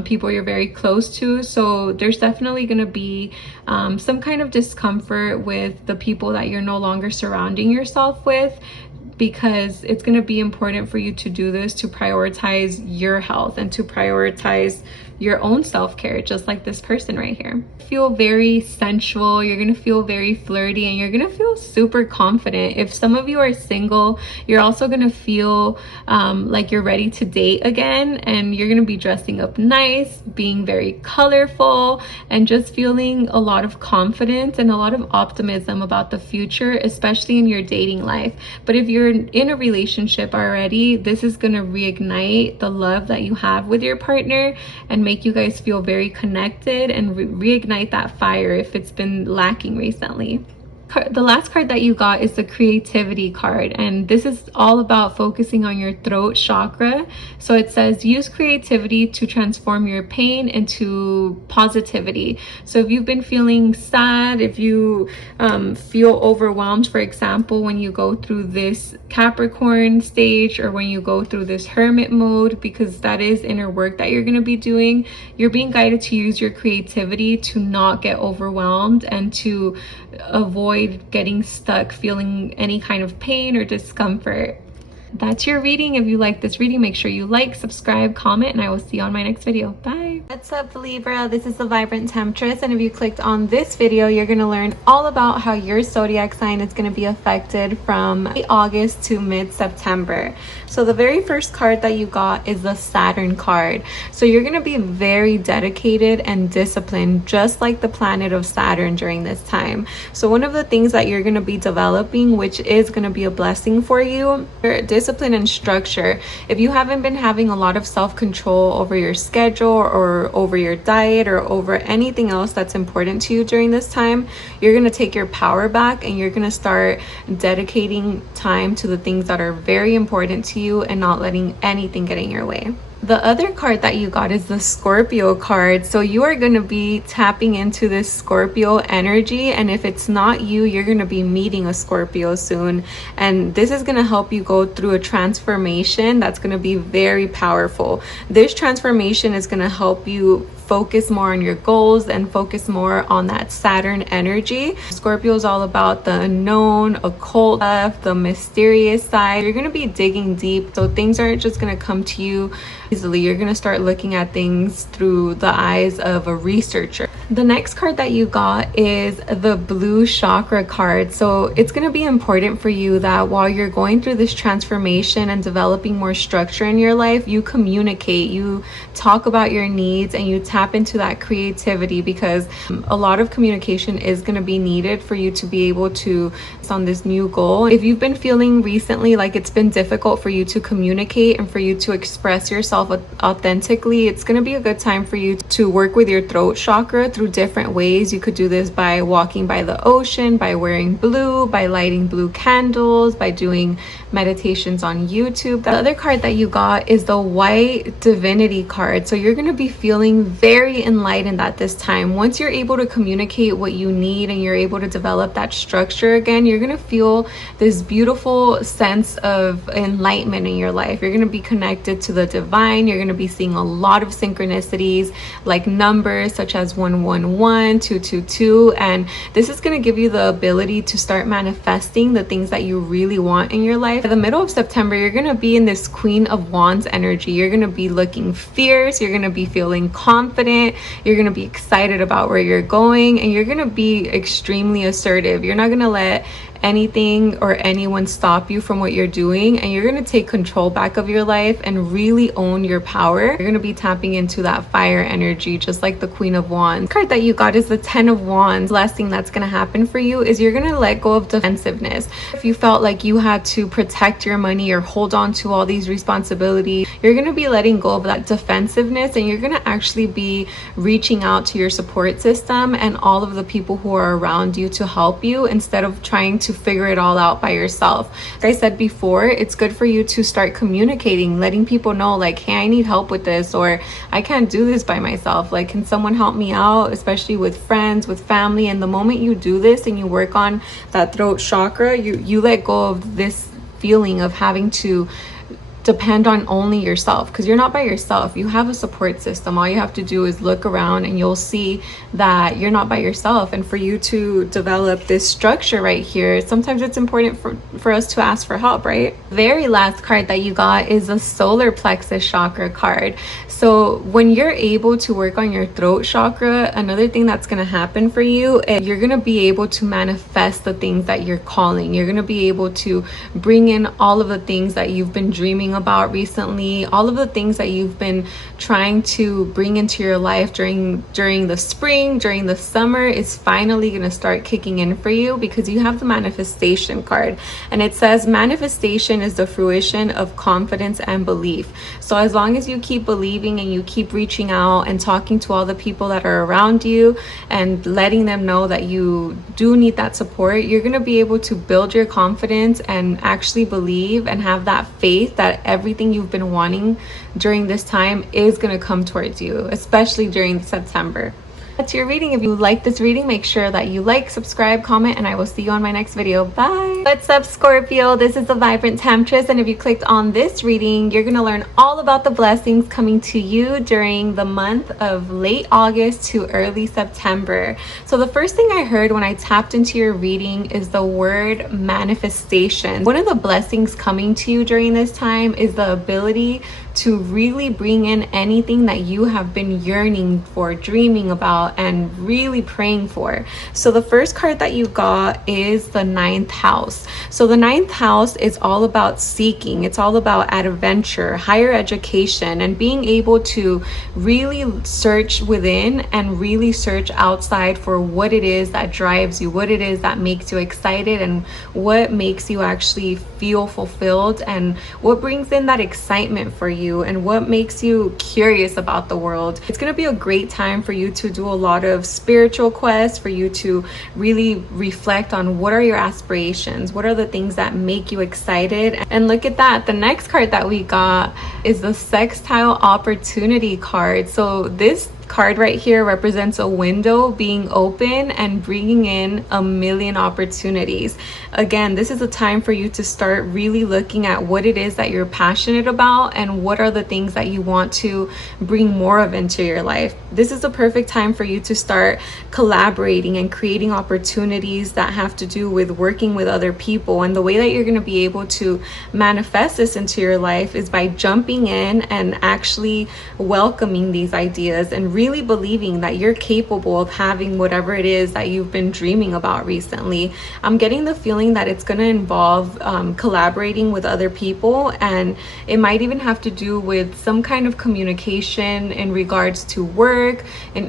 people you're very close to. So there's definitely going to be some kind of discomfort with the people that you're no longer surrounding yourself with, because it's going to be important for you to do this to prioritize your health and to prioritize your own self-care, just like this person right here. Feel very sensual, you're gonna feel very flirty, and you're gonna feel super confident. If some of you are single, you're also gonna feel like you're ready to date again, and you're gonna be dressing up nice, being very colorful, and just feeling a lot of confidence and a lot of optimism about the future, especially in your dating life. But if you're in a relationship already, this is gonna reignite the love that you have with your partner and make you guys feel very connected and reignite that fire if it's been lacking recently. The last card that you got is the Creativity card, and this is all about focusing on your throat chakra. So it says use creativity to transform your pain into positivity. So if you've been feeling sad, if you feel overwhelmed, for example, when you go through this Capricorn stage or when you go through this hermit mode, because that is inner work that you're going to be doing, you're being guided to use your creativity to not get overwhelmed and to avoid getting stuck feeling any kind of pain or discomfort. That's your reading. If you like this reading, make sure you like, subscribe, comment, and I will see you on my next video. Bye. What's up, Libra? This is the Vibrant Temptress, and if you clicked on this video, you're going to learn all about how your zodiac sign is going to be affected from late August to mid-September. So the very first card that you got is the Saturn card. So you're going to be very dedicated and disciplined, just like the planet of Saturn during this time. So one of the things that you're going to be developing, which is going to be a blessing for you, discipline and structure. If you haven't been having a lot of self-control over your schedule or over your diet or over anything else that's important to you during this time, you're going to take your power back and you're going to start dedicating time to the things that are very important to you and not letting anything get in your way. The other card that you got is the Scorpio card. So you are going to be tapping into this Scorpio energy, and if it's not you, you're going to be meeting a Scorpio soon, and this is going to help you go through a transformation that's going to be very powerful. This transformation is going to help you focus more on your goals and focus more on that Saturn energy. Scorpio is all about the unknown, occult stuff, the mysterious side. You're going to be digging deep, so things aren't just going to come to you easily. You're going to start looking at things through the eyes of a researcher. The next card that you got is the blue chakra card. So it's going to be important for you that while you're going through this transformation and developing more structure in your life, you communicate, you talk about your needs, and you tap into that creativity, because a lot of communication is going to be needed for you to be able to on this new goal. If you've been feeling recently like it's been difficult for you to communicate and for you to express yourself authentically, it's going to be a good time for you to work with your throat chakra through different ways. You could do this by walking by the ocean, by wearing blue, by lighting blue candles, by doing meditations on YouTube. The other card that you got is the white divinity card. So you're going to be feeling very enlightened at this time. Once you're able to communicate what you need and you're able to develop that structure again, you're going to feel this beautiful sense of enlightenment in your life. You're going to be connected to the divine. You're going to be seeing a lot of synchronicities, like numbers such as 111, 222, and this is going to give you the ability to start manifesting the things that you really want in your life. In the middle of September, you're going to be in this Queen of Wands energy. You're going to be looking fierce. You're going to be feeling confident. You're going to be excited about where you're going, and you're going to be extremely assertive. You're not going to let anything or anyone stop you from what you're doing, and you're going to take control back of your life and really own your power. You're going to be tapping into that fire energy, just like the Queen of Wands. The card that you got is the 10 of Wands. Last thing that's going to happen for you is you're going to let go of defensiveness. If you felt like you had to protect your money or hold on to all these responsibilities, you're going to be letting go of that defensiveness, and you're going to actually be reaching out to your support system and all of the people who are around you to help you, instead of trying to figure it all out by yourself. Like I said before, it's good for you to start communicating, letting people know like, hey, I need help with this, or I can't do this by myself. Like, can someone help me out? Especially with friends, with family. And the moment you do this and you work on that throat chakra, you let go of this feeling of having to depend on only yourself, because you're not by yourself. You have a support system. All you have to do is look around and you'll see that you're not by yourself. And for you to develop this structure right here, sometimes it's important for us to ask for help, right? Very last card that you got is a solar plexus chakra card. So when you're able to work on your throat chakra, another thing that's going to happen for you is you're going to be able to manifest the things that you're calling. You're going to be able to bring in all of the things that you've been dreaming about recently, all of the things that you've been trying to bring into your life during the spring, during the summer, is finally going to start kicking in for you, because you have the manifestation card, and it says manifestation is the fruition of confidence and belief. So as long as you keep believing and you keep reaching out and talking to all the people that are around you and letting them know that you do need that support, you're going to be able to build your confidence and actually believe and have that faith that everything you've been wanting during this time is going to come towards you, especially during September. That's your reading. If you like this reading, make sure that you like, subscribe, comment, and I will see you on my next video. Bye. What's up, Scorpio? This is the Vibrant Temptress, and if you clicked on this reading, you're going to learn all about the blessings coming to you during the month of late August to early September. So the first thing I heard when I tapped into your reading is the word manifestation. One of the blessings coming to you during this time is the ability to really bring in anything that you have been yearning for, dreaming about, and really praying for. So the first card that you got is the 9th house. So the 9th house is all about seeking. It's all about adventure, higher education, and being able to really search within and really search outside for what it is that drives you, what it is that makes you excited, and what makes you actually feel fulfilled, and what brings in that excitement for you. you and what makes you curious about the world. It's going to be a great time for you to do a lot of spiritual quests, for you to really reflect on what are your aspirations, what are the things that make you excited. And look at that, the next card that we got is the Sextile Opportunity card. So this card right here represents a window being open and bringing in a million opportunities. Again, this is a time for you to start really looking at what it is that you're passionate about and what are the things that you want to bring more of into your life. This is a perfect time for you to start collaborating and creating opportunities that have to do with working with other people. And the way that you're going to be able to manifest this into your life is by jumping in and actually welcoming these ideas and really believing that you're capable of having whatever it is that you've been dreaming about recently. I'm getting the feeling that it's going to involve collaborating with other people, and it might even have to do with some kind of communication in regards to work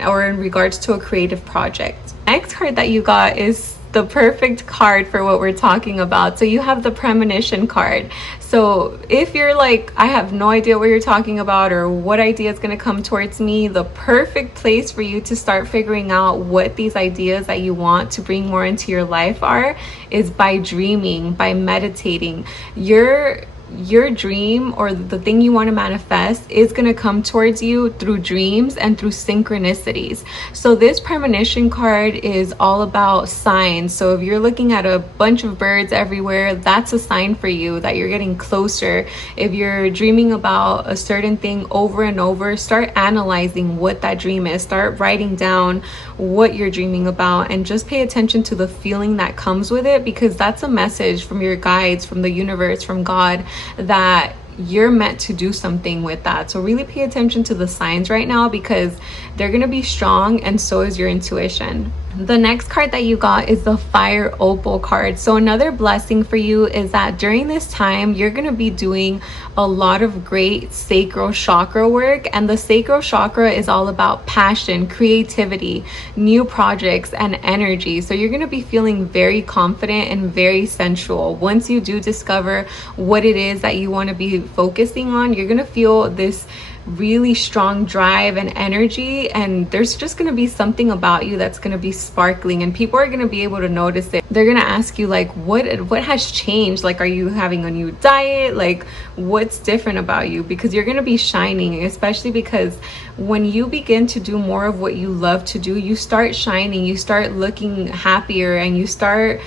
or in regards to a creative project. Next card that you got is the perfect card for what we're talking about. So you have the premonition card. So if you're like, I have no idea what you're talking about or what idea is going to come towards me, the perfect place for you to start figuring out what these ideas that you want to bring more into your life are is by dreaming, by meditating. Your dream or the thing you want to manifest is going to come towards you through dreams and through synchronicities. So this premonition card is all about signs. So if you're looking at a bunch of birds everywhere, that's a sign for you that you're getting closer. If you're dreaming about a certain thing over and over, start analyzing what that dream is. Start writing down what you're dreaming about and just pay attention to the feeling that comes with it, because that's a message from your guides, from the universe, from God, that you're meant to do something with that. So really pay attention to the signs right now, because they're going to be strong, and so is your intuition. The next card that you got is the Fire Opal card. So another blessing for you is that during this time you're going to be doing a lot of great sacral chakra work, and the sacral chakra is all about passion, creativity, new projects, and energy. So you're going to be feeling very confident and very sensual. Once you do discover what it is that you want to be focusing on, you're going to feel this really strong drive and energy, and there's just going to be something about you that's going to be sparkling, and people are going to be able to notice it. They're going to ask you like, what has changed? Like, are you having a new diet? Like, what's different about you? Because you're going to be shining, especially because when you begin to do more of what you love to do, you start shining, you start looking happier, and you start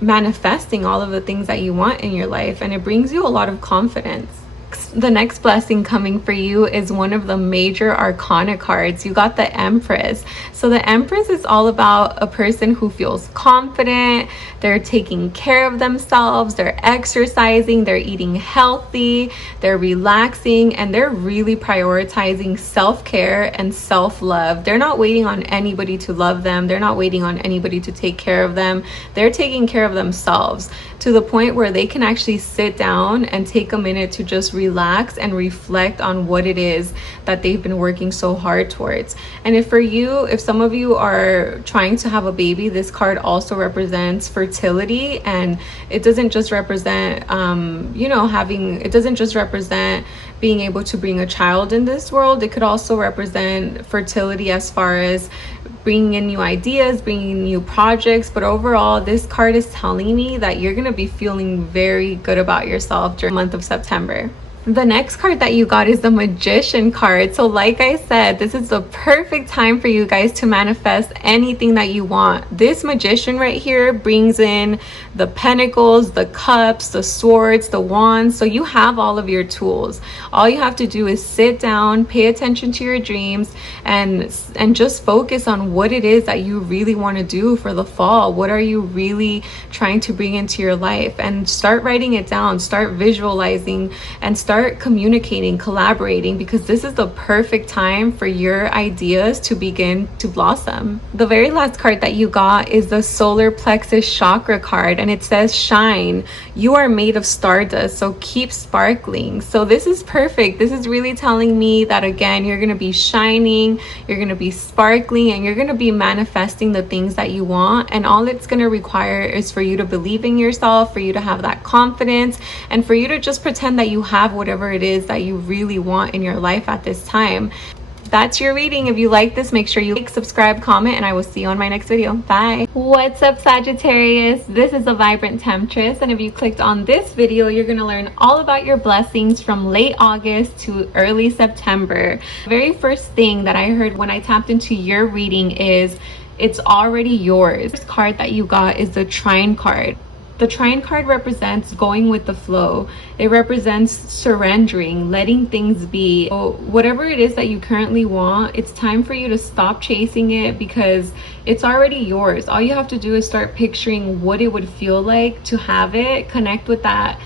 manifesting all of the things that you want in your life, and it brings you a lot of confidence. The next blessing coming for you is one of the major arcana cards. You got the Empress. So the Empress is all about a person who feels confident, they're taking care of themselves, they're exercising, they're eating healthy, they're relaxing, and they're really prioritizing self-care and self-love. They're not waiting on anybody to love them. They're not waiting on anybody to take care of them. They're taking care of themselves to the point where they can actually sit down and take a minute to just relax and reflect on what it is that they've been working so hard towards. And if some of you are trying to have a baby, this card also represents fertility, and it doesn't just represent it doesn't just represent being able to bring a child in this world. It could also represent fertility as far as bringing in new ideas, bringing in new projects. But overall, this card is telling me that you're going to be feeling very good about yourself during the month of September. The next card that you got is the Magician card. So like I said, this is the perfect time for you guys to manifest anything that you want. This Magician right here brings in the pentacles, the cups, the swords, the wands. So you have all of your tools. All you have to do is sit down, pay attention to your dreams, and just focus on what it is that you really want to do for the fall. What are you really trying to bring into your life? And start writing it down, start visualizing, and start communicating, collaborating, because this is the perfect time for your ideas to begin to blossom. The very last card that you got is the Solar Plexus Chakra card, and it says shine. You are made of stardust, so keep sparkling. So this is perfect. This is really telling me that, again, you're going to be shining, you're going to be sparkling, and you're going to be manifesting the things that you want. And all it's going to require is for you to believe in yourself, for you to have that confidence, and for you to just pretend that you have what whatever it is that you really want in your life at this time. That's your reading. If you like this, make sure you like, subscribe, comment, and I will see you on my next video. Bye. What's up, Sagittarius? This is a Vibrant Temptress, and if you clicked on this video, you're going to learn all about your blessings from late August to early September. The very first thing that I heard when I tapped into your reading is it's already yours. The first card that you got is the Trine card. The Trine card represents going with the flow. It represents surrendering, letting things be. So whatever it is that you currently want, it's time for you to stop chasing it because it's already yours. All you have to do is start picturing what it would feel like to have it, connect with that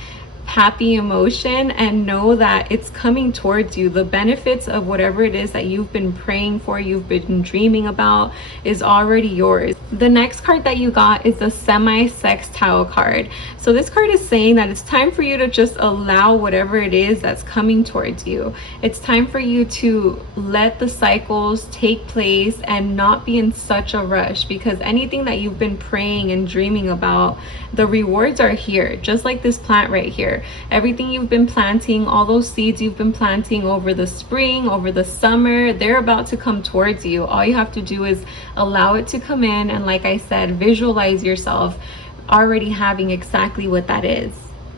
happy emotion, and know that it's coming towards you. The benefits of whatever it is that you've been praying for, you've been dreaming about, is already yours. The next card that you got is the semi-sextile card. So this card is saying that it's time for you to just allow whatever it is that's coming towards you. It's time for you to let the cycles take place and not be in such a rush, because anything that you've been praying and dreaming about, the rewards are here, just like this plant right here. Everything you've been planting, all those seeds you've been planting over the spring, over the summer, they're about to come towards you. All you have to do is allow it to come in, and like I said, visualize yourself already having exactly what that is.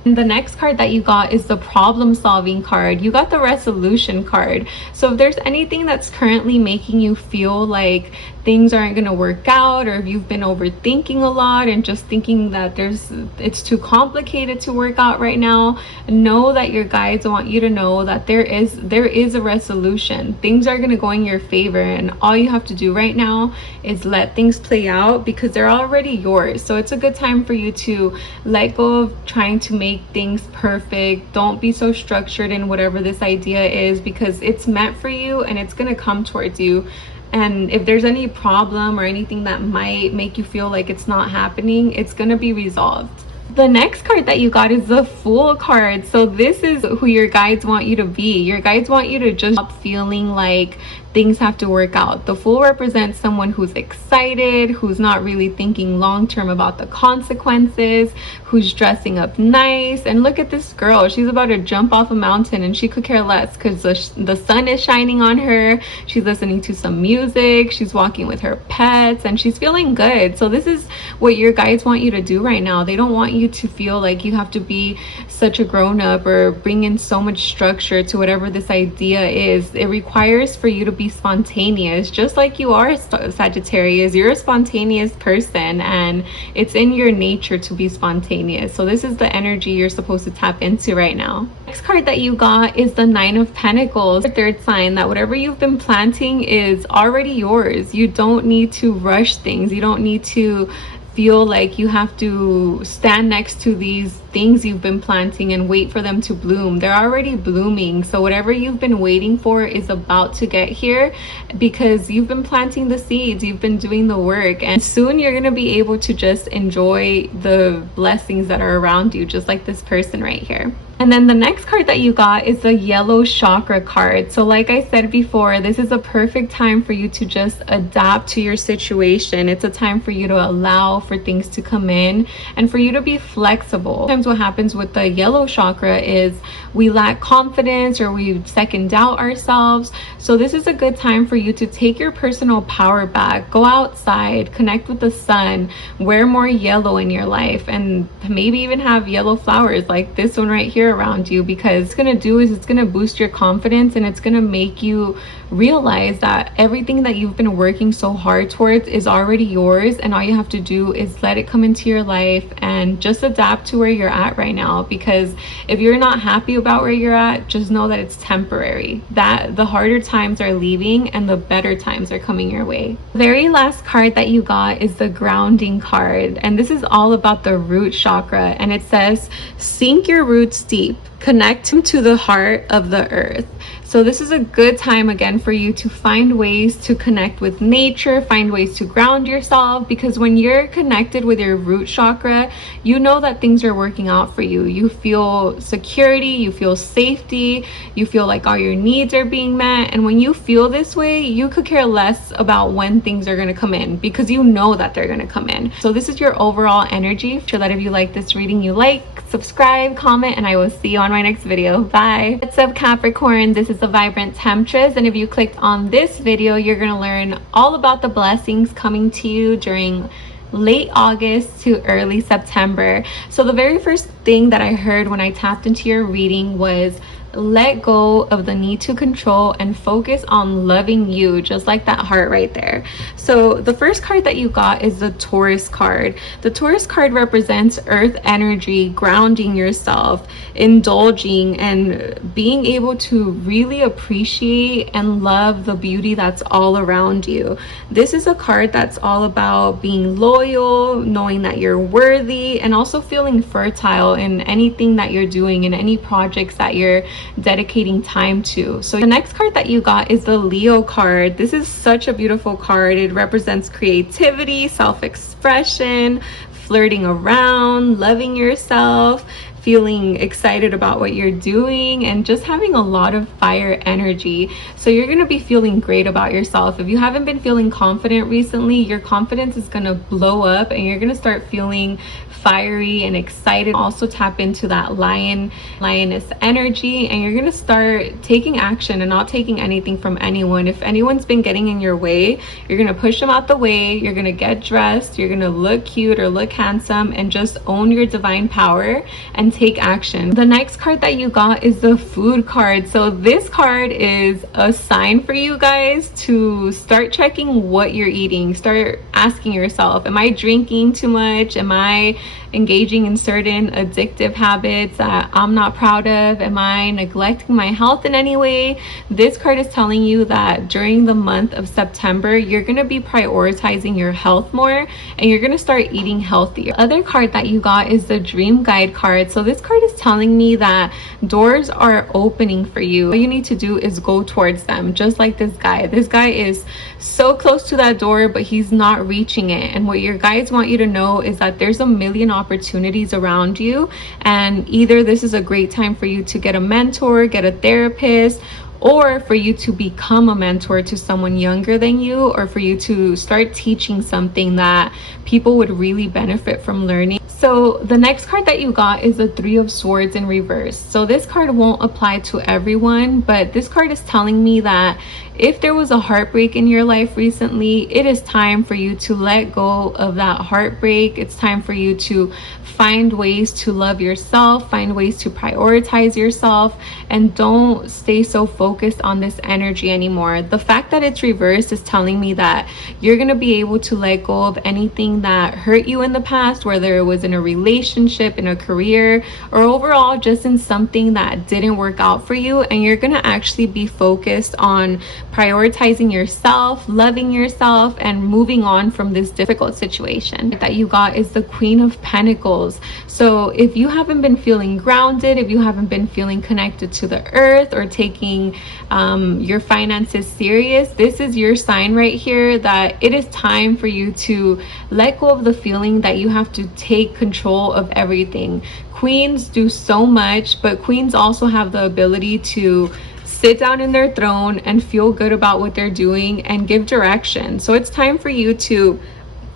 And the next card that you got is the problem solving card. You got the resolution card. So if there's anything that's currently making you feel like things aren't going to work out, or if you've been overthinking a lot and just thinking that it's too complicated to work out right now, know that your guides want you to know that there is a resolution. Things are going to go in your favor, and all you have to do right now is let things play out because they're already yours. So it's a good time for you to let go of trying to make things perfect. Don't be so structured in whatever this idea is, because it's meant for you and it's going to come towards you. And if there's any problem or anything that might make you feel like it's not happening, it's going to be resolved. The next card that you got is the Fool card. So this is who your guides want you to be. Your guides want you to just stop feeling like things have to work out. The Fool represents someone who's excited, who's not really thinking long term about the consequences, who's dressing up nice. And look at this girl, she's about to jump off a mountain and she could care less because the sun is shining on her. She's listening to some music, she's walking with her pets, and she's feeling good. So this is what your guides want you to do right now. They don't want you to feel like you have to be such a grown-up or bring in so much structure to whatever this idea is. It requires for you to be spontaneous, just like you are, Sagittarius. You're a spontaneous person and it's in your nature to be spontaneous. So this is the energy you're supposed to tap into right now. Next card that you got is the Nine of Pentacles. The third sign that whatever you've been planting is already yours. You don't need to rush things. You don't need to feel like you have to stand next to these things you've been planting and wait for them to bloom. They're already blooming. So whatever you've been waiting for is about to get here because you've been planting the seeds, you've been doing the work, and soon you're going to be able to just enjoy the blessings that are around you, just like this person right here. And then the next card that you got is the Yellow Chakra card. So like I said before, this is a perfect time for you to just adapt to your situation. It's a time for you to allow for things to come in and for you to be flexible. Sometimes what happens with the Yellow Chakra is we lack confidence or we second doubt ourselves. So this is a good time for you to take your personal power back, go outside, connect with the sun, wear more yellow in your life, and maybe even have yellow flowers like this one right here around you, because it's going to do is it's going to boost your confidence and it's going to make you realize that everything that you've been working so hard towards is already yours, and all you have to do is let it come into your life and just adapt to where you're at right now. Because if you're not happy about where you're at, just know that it's temporary, that the harder times are leaving and the better times are coming your way. The very last card that you got is the Grounding card, and this is all about the root chakra, and it says sink your roots deep, connect to the heart of the earth. So this is a good time again for you to find ways to connect with nature, find ways to ground yourself, because when you're connected with your root chakra, you know that things are working out for you. You feel security, you feel safety, you feel like all your needs are being met. And when you feel this way, you could care less about when things are going to come in, because you know that they're going to come in. So this is your overall energy. So that if you like this reading, you like, subscribe, comment, and I will see you on my next video. Bye. What's up, Capricorn? This is the Vibrant Temptress, and if you clicked on this video, you're going to learn all about the blessings coming to you during late August to early September. So the very first thing that I heard when I tapped into your reading was let go of the need to control and focus on loving you, just like that heart right there. So the first card that you got is the Taurus card. The Taurus card represents earth energy, grounding yourself, indulging, and being able to really appreciate and love the beauty that's all around you. This is a card that's all about being loyal, knowing that you're worthy, and also feeling fertile in anything that you're doing, in any projects that you're dedicating time to. So the next card that you got is the Leo card. This is such a beautiful card. It represents creativity, self-expression, flirting around, loving yourself, feeling excited about what you're doing, and just having a lot of fire energy. So you're going to be feeling great about yourself. If you haven't been feeling confident recently, your confidence is going to blow up and you're going to start feeling fiery and excited. Also tap into that lioness energy, and you're going to start taking action and not taking anything from anyone. If anyone's been getting in your way, you're going to push them out the way. You're going to get dressed, you're going to look cute or look handsome, and just own your divine power and take action. The next card that you got is the Food card. So this card is a sign for you guys to start checking what you're eating. Start asking yourself, am I drinking too much? Am I engaging in certain addictive habits that I'm not proud of? Am I neglecting my health in any way? This card is telling you that during the month of September, you're going to be prioritizing your health more, and you're going to start eating healthier. The other card that you got is the Dream Guide card. So this card is telling me that doors are opening for you. All you need to do is go towards them, just like this guy. This guy is so close to that door, but he's not reaching it. And what your guides want you to know is that there's a million opportunities around you, and either this is a great time for you to get a mentor, get a therapist, or for you to become a mentor to someone younger than you, or for you to start teaching something that people would really benefit from learning. So the next card that you got is the Three of Swords in reverse. So this card won't apply to everyone, but this card is telling me that if there was a heartbreak in your life recently, it is time for you to let go of that heartbreak. It's time for you to find ways to love yourself, find ways to prioritize yourself, and don't stay so focused on this energy anymore. The fact that it's reversed is telling me that you're going to be able to let go of anything that hurt you in the past, whether it was in a relationship, in a career, or overall just in something that didn't work out for you. And you're going to actually be focused on prioritizing yourself, loving yourself, and moving on from this difficult situation. That you got is the Queen of Pentacles. So if you haven't been feeling grounded, if you haven't been feeling connected to the earth, or taking your finances serious, this is your sign right here that it is time for you to let go of the feeling that you have to take control of everything. Queens do so much, but queens also have the ability to sit down in their throne and feel good about what they're doing and give direction. So it's time for you to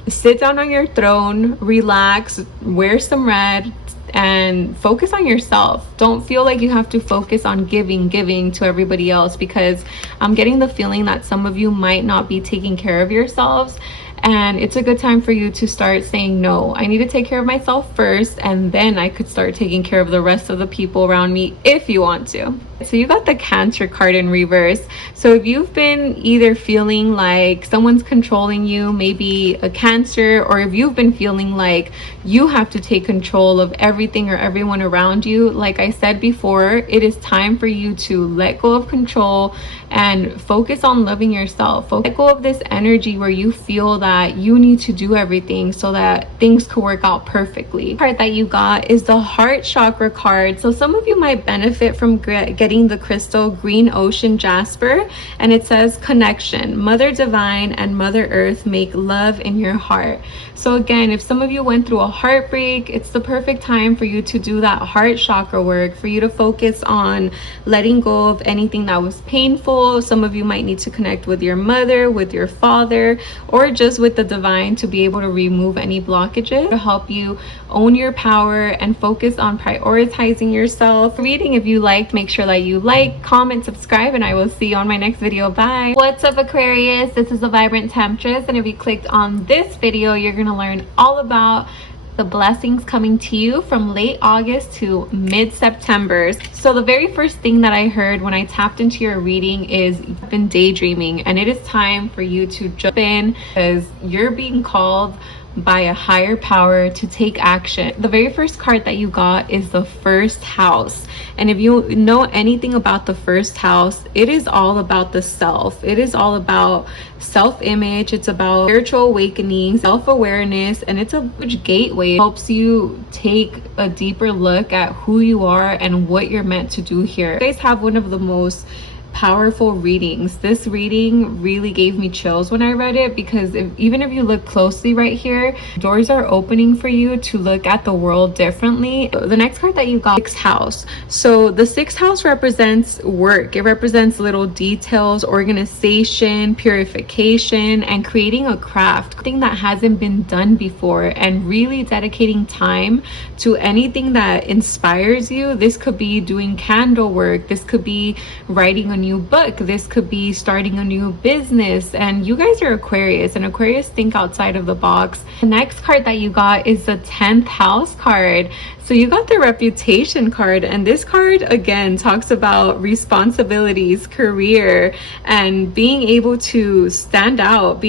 sit down on your throne, relax, wear some red, and focus on yourself. Don't feel like you have to focus on giving to everybody else, because I'm getting the feeling that some of you might not be taking care of yourselves. And it's a good time for you to start saying, no, I need to take care of myself first, and then I could start taking care of the rest of the people around me if you want to. So you got the Cancer card in reverse. So if you've been either feeling like someone's controlling you, maybe a Cancer, or if you've been feeling like you have to take control of everything or everyone around you, like I said before, it is time for you to let go of control and focus on loving yourself. Let go of this energy where you feel that you need to do everything so that things could work out perfectly. The card that you got is the heart chakra card. So some of you might benefit from getting the crystal green ocean jasper, and it says connection. Mother Divine and Mother Earth make love in your heart. So again, if some of you went through a heartbreak, it's the perfect time for you to do that heart chakra work, for you to focus on letting go of anything that was painful. Some of you might need to connect with your mother, with your father, or just with the divine to be able to remove any blockages, to help you own your power and focus on prioritizing yourself. Reading, if you liked, make sure that you like, comment, subscribe, and I will see you on my next video. Bye. What's up, Aquarius? This is the Vibrant Temptress, and if you clicked on this video, you're gonna learn all about the blessings coming to you from late August to mid-September. So the very first thing that I heard when I tapped into your reading is you've been daydreaming, and it is time for you to jump in because you're being called by a higher power to take action. The very first card that you got is the first house, and if you know anything about the first house, it is all about the self. It is all about self-image. It's about spiritual awakening, self-awareness, and it's a huge gateway. It helps you take a deeper look at who you are and what you're meant to do here. You guys have one of the most powerful readings. This reading really gave me chills when I read it, because even if you look closely right here, doors are opening for you to look at the world differently. The next card that you got, sixth house. So the sixth house represents work. It represents little details, organization, purification, and creating a craft, thing that hasn't been done before, and really dedicating time to anything that inspires you. This could be doing candle work, this could be writing a new book, this could be starting a new business. And you guys are Aquarius, and Aquarius think outside of the box. The next card that you got is the 10th house card. So you got the reputation card, and this card again talks about responsibilities, career, and being able to stand out,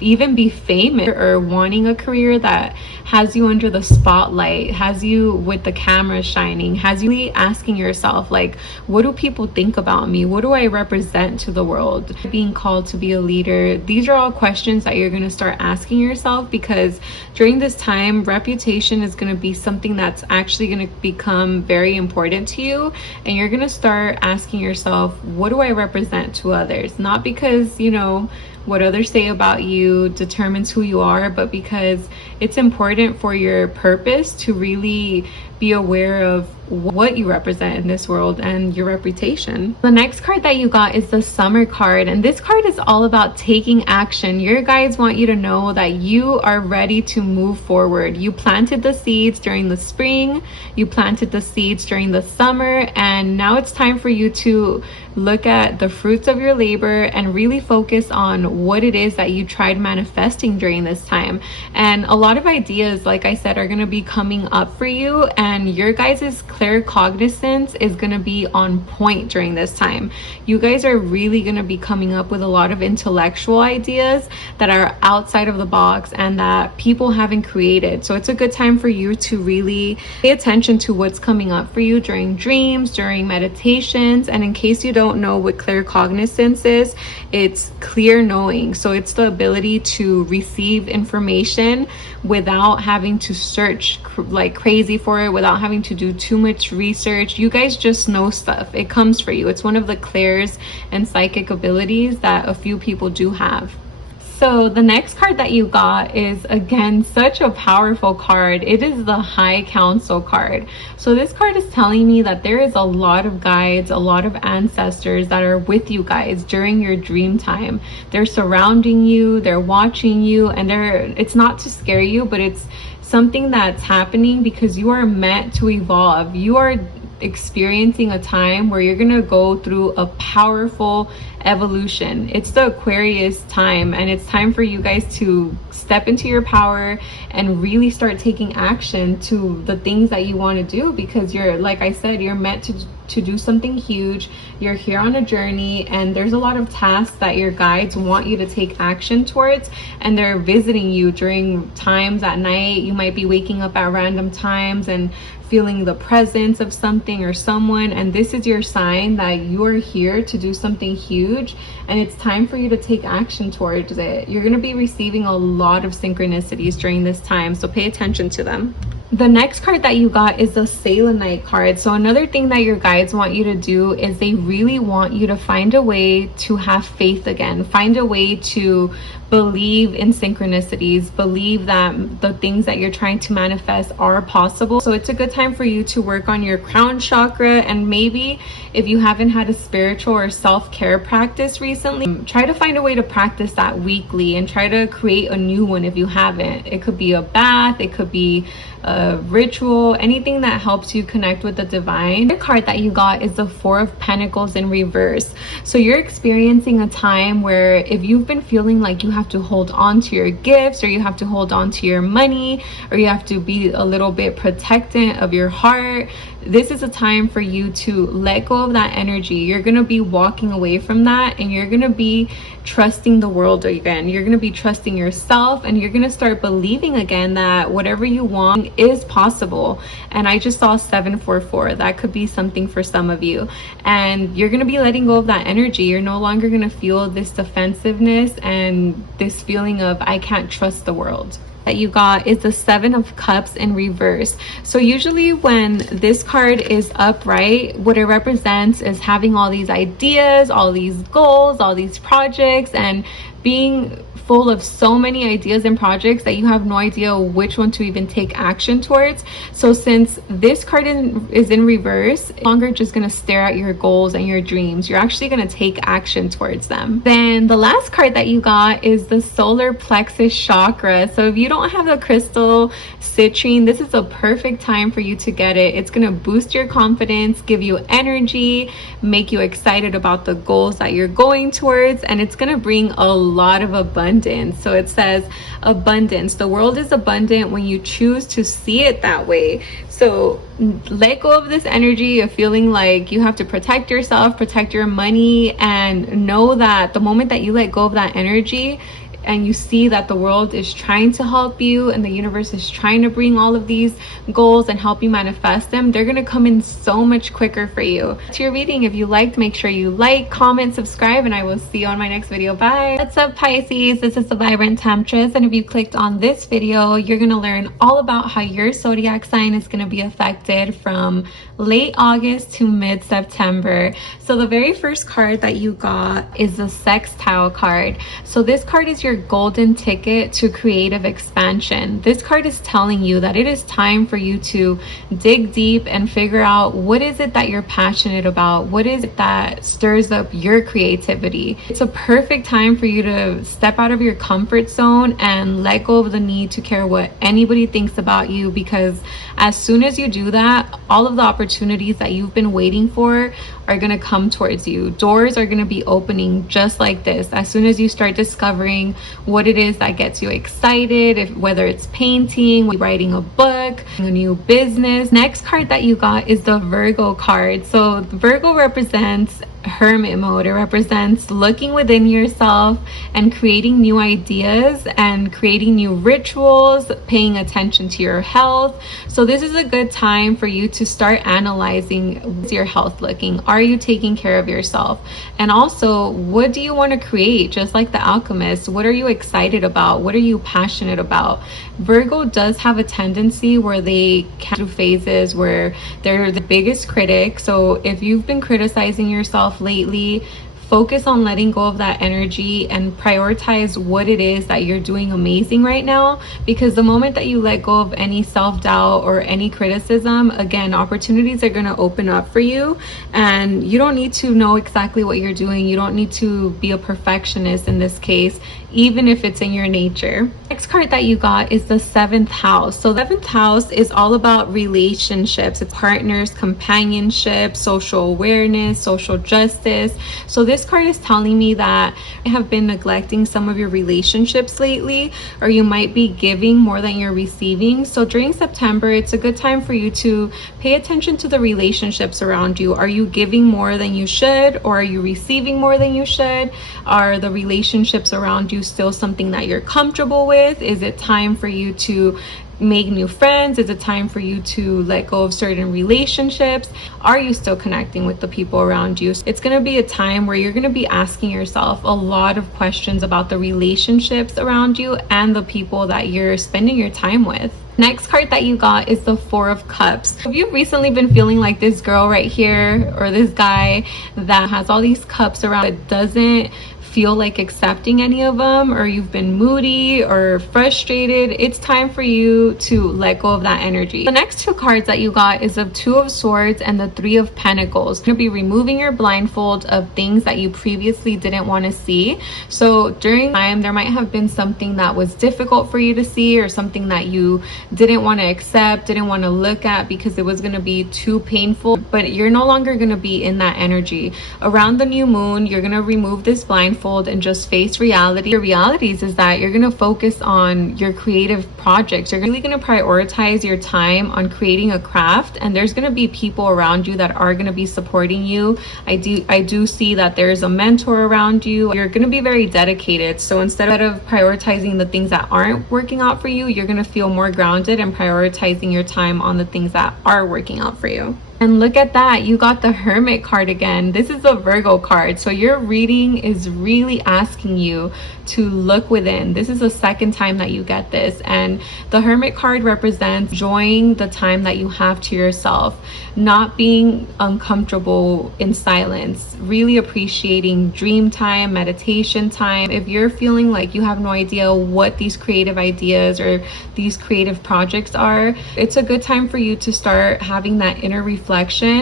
even be famous, or wanting a career that has you under the spotlight, has you with the camera shining, has you really asking yourself, like, what do people think about me? What do I represent to the world? Being called to be a leader. These are all questions that you're going to start asking yourself, because during this time, reputation is going to be something that's actually going to become very important to you, and you're going to start asking yourself, what do I represent to others? Not because, you know, what others say about you determines who you are, but because it's important for your purpose to really be aware of what you represent in this world and your reputation. The next card that you got is the summer card, and this card is all about taking action. Your guides want you to know that you are ready to move forward. You planted the seeds during the spring, you planted the seeds during the summer, and now it's time for you to look at the fruits of your labor and really focus on what it is that you tried manifesting during this time. And a lot of ideas, like I said, are going to be coming up for you, and your guys' claircognizance is going to be on point during this time. You guys are really going to be coming up with a lot of intellectual ideas that are outside of the box and that people haven't created. So it's a good time for you to really pay attention to what's coming up for you during dreams, during meditations. And in case you don't know what claircognizance is, it's clear knowing. So it's the ability to receive information without having to search like crazy for it, without having to do too much research. You guys just know stuff. It comes for you. It's one of the clairs and psychic abilities that a few people do have. So the next card that you got is, again, such a powerful card. It is the High Council card. So this card is telling me that there is a lot of guides, a lot of ancestors that are with you guys during your dream time. They're surrounding you, they're watching you, and it's not to scare you, but it's something that's happening because you are meant to evolve. You are experiencing a time where you're gonna go through a powerful evolution. It's the Aquarius time, and it's time for you guys to step into your power and really start taking action to the things that you want to do, because you're, like I said, you're meant to do something huge. You're here on a journey, and there's a lot of tasks that your guides want you to take action towards, and they're visiting you during times at night. You might be waking up at random times and feeling the presence of something or someone, and this is your sign that you're here to do something huge, and it's time for you to take action towards it. You're going to be receiving a lot of synchronicities during this time, so pay attention to them. The next card that you got is the Selenite card. So another thing that your guides want you to do is they really want you to find a way to have faith again, find a way to believe in synchronicities, believe that the things that you're trying to manifest are possible. So it's a good time for you to work on your crown chakra, and maybe if you haven't had a spiritual or self-care practice recently, try to find a way to practice that weekly and try to create a new one if you haven't. It could be a bath, it could be a ritual, anything that helps you connect with the divine. The card that you got is the Four of Pentacles in reverse. So you're experiencing a time where if you've been feeling like you have to hold on to your gifts, or you have to hold on to your money, or you have to be a little bit protectant of your heart, this is a time for you to let go of that energy. You're going to be walking away from that, and you're going to be trusting the world again. You're going to be trusting yourself, and you're going to start believing again that whatever you want is possible. And I just saw 744. That could be something for some of you, and you're going to be letting go of that energy. You're no longer going to feel this defensiveness and this feeling of I can't trust the world. That you got is the Seven of Cups in reverse. So usually when this card is upright, what it represents is having all these ideas, all these goals, all these projects, and being full of so many ideas and projects that you have no idea which one to even take action towards. So since this card is in reverse, you're no longer just going to stare at your goals and your dreams. You're actually going to take action towards them. Then the last card that you got is the solar plexus chakra. So if you don't have the crystal citrine, this is a perfect time for you to get it. It's going to boost your confidence, give you energy, make you excited about the goals that you're going towards, and it's going to bring a lot of abundance. So it says abundance. The world is abundant when you choose to see it that way. So let go of this energy of feeling like you have to protect yourself, protect your money, and know that the moment that you let go of that energy and you see that the world is trying to help you and the universe is trying to bring all of these goals and help you manifest them, they're going to come in so much quicker for you. To your reading, if you liked, make sure you like, comment, subscribe, and I will see you on my next video. Bye. What's up, Pisces? This is the Vibrant Temptress, and if you clicked on this video, you're going to learn all about how your zodiac sign is going to be affected from late August to mid-September. So the very first card that you got is the Sextile card. So this card is your golden ticket to creative expansion. This card is telling you that it is time for you to dig deep and figure out what is it that you're passionate about, what is it that stirs up your creativity. It's a perfect time for you to step out of your comfort zone and let go of the need to care what anybody thinks about you, because as soon as you do that, all of the opportunities that you've been waiting for are going to come towards you. Doors are going to be opening just like this as soon as you start discovering what it is that gets you excited, whether it's painting, writing a book, a new business. Next card that you got is the Virgo card. So Virgo represents hermit mode. It represents looking within yourself and creating new ideas and creating new rituals, paying attention to your health. So this is a good time for you to start analyzing, how's your health looking? Are you taking care of yourself? And also, what do you want to create? Just like the alchemist, what are you excited about? What are you passionate about? Virgo does have a tendency where they can through phases where they're the biggest critic. So if you've been criticizing yourself lately, focus on letting go of that energy and prioritize what it is that you're doing amazing right now, because the moment that you let go of any self-doubt or any criticism, again, opportunities are going to open up for you, and you don't need to know exactly what you're doing. You don't need to be a perfectionist in this case, even if it's in your nature. Next card that you got is the 7th house. So the 7th house is all about relationships. It's partners, companionship, social awareness, social justice. So this this card is telling me that you have been neglecting some of your relationships lately, or you might be giving more than you're receiving. So during September, it's a good time for you to pay attention to the relationships around you. Are you giving more than you should, or are you receiving more than you should? Are the relationships around you still something that you're comfortable with? Is it time for you to make new friends? Is it time for you to let go of certain relationships? Are you still connecting with the people around you? It's going to be a time where you're going to be asking yourself a lot of questions about the relationships around you and the people that you're spending your time with. Next card that you got is the Four of Cups. Have you recently been feeling like this girl right here, or this guy that has all these cups around, it doesn't feel like accepting any of them, or you've been moody or frustrated? It's time for you to let go of that energy. The next two cards that you got is the Two of Swords and the Three of Pentacles. You're going to be removing your blindfold of things that you previously didn't want to see. So during time, there might have been something that was difficult for you to see, or something that you didn't want to accept, didn't want to look at because it was going to be too painful, but you're no longer going to be in that energy. Around the new moon, you're going to remove this blindfold and just face reality. Your realities is that you're going to focus on your creative projects. You're really going to prioritize your time on creating a craft, and there's going to be people around you that are going to be supporting you. I do see that there's a mentor around you. You're going to be very dedicated. So instead of prioritizing the things that aren't working out for you, you're going to feel more grounded and prioritizing your time on the things that are working out for you. And look at that, you got the Hermit card again. This is a Virgo card. So your reading is really asking you to look within. This is the second time that you get this. And the Hermit card represents enjoying the time that you have to yourself, not being uncomfortable in silence, really appreciating dream time, meditation time. If you're feeling like you have no idea what these creative ideas or these creative projects are, it's a good time for you to start having that inner reflection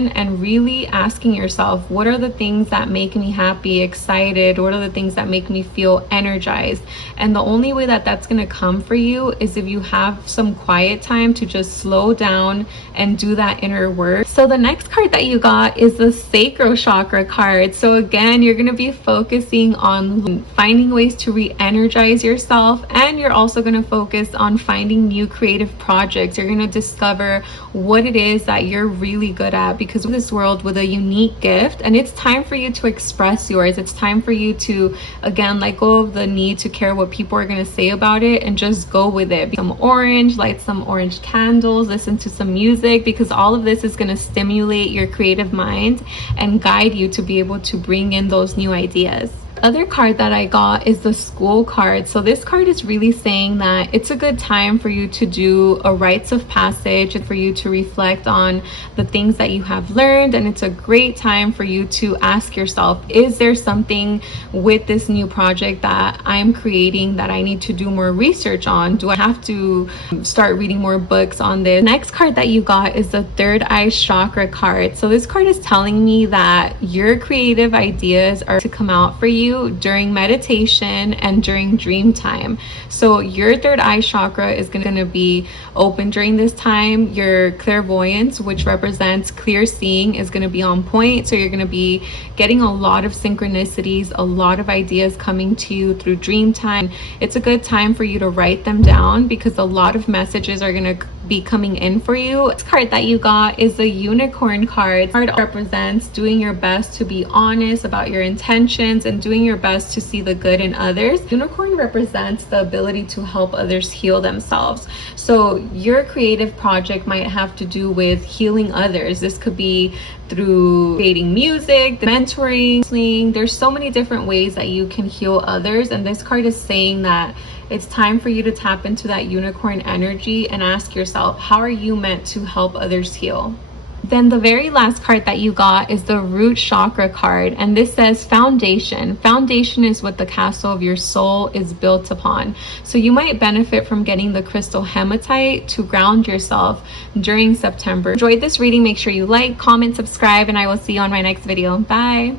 and really asking yourself, what are the things that make me happy, excited? What are the things that make me feel energized? And the only way that that's going to come for you is if you have some quiet time to just slow down and do that inner work. So the next card that you got is the Sacral Chakra card. So again, you're going to be focusing on finding ways to re-energize yourself, and you're also going to focus on finding new creative projects. You're going to discover what it is that you're really good at, because of this world with a unique gift, and it's time for you to express yours. It's time for you to, again, let go of the need to care what people are going to say about it and just go with it. Some orange, light some orange candles, listen to some music, because all of this is going to stimulate your creative mind and guide you to be able to bring in those new ideas. Other card that I got is the School card. So this card is really saying that it's a good time for you to do a rites of passage and for you to reflect on the things that you have learned, and it's a great time for you to ask yourself, is there something with this new project that I'm creating that I need to do more research on? Do I have to start reading more books on this? Next card that you got is the Third Eye Chakra card. So this card is telling me that your creative ideas are to come out for you during meditation and during dream time. So your third eye chakra is going to be open during this time. Your clairvoyance, which represents clear seeing, is going to be on point. So you're going to be getting a lot of synchronicities, a lot of ideas coming to you through dream time. It's a good time for you to write them down, because a lot of messages are going to be coming in for you. This card that you got is the Unicorn card. Card represents doing your best to be honest about your intentions and doing your best to see the good in others. Unicorn represents the ability to help others heal themselves. So your creative project might have to do with healing others. This could be through creating music, mentoring. There's so many different ways that you can heal others, and this card is saying that it's time for you to tap into that unicorn energy and ask yourself, how are you meant to help others heal? Then the very last card that you got is the Root Chakra card, and this says foundation. Foundation is what the castle of your soul is built upon. So you might benefit from getting the crystal hematite to ground yourself during September. Enjoyed this reading, make sure you like, comment, subscribe, and I will see you on my next video. Bye.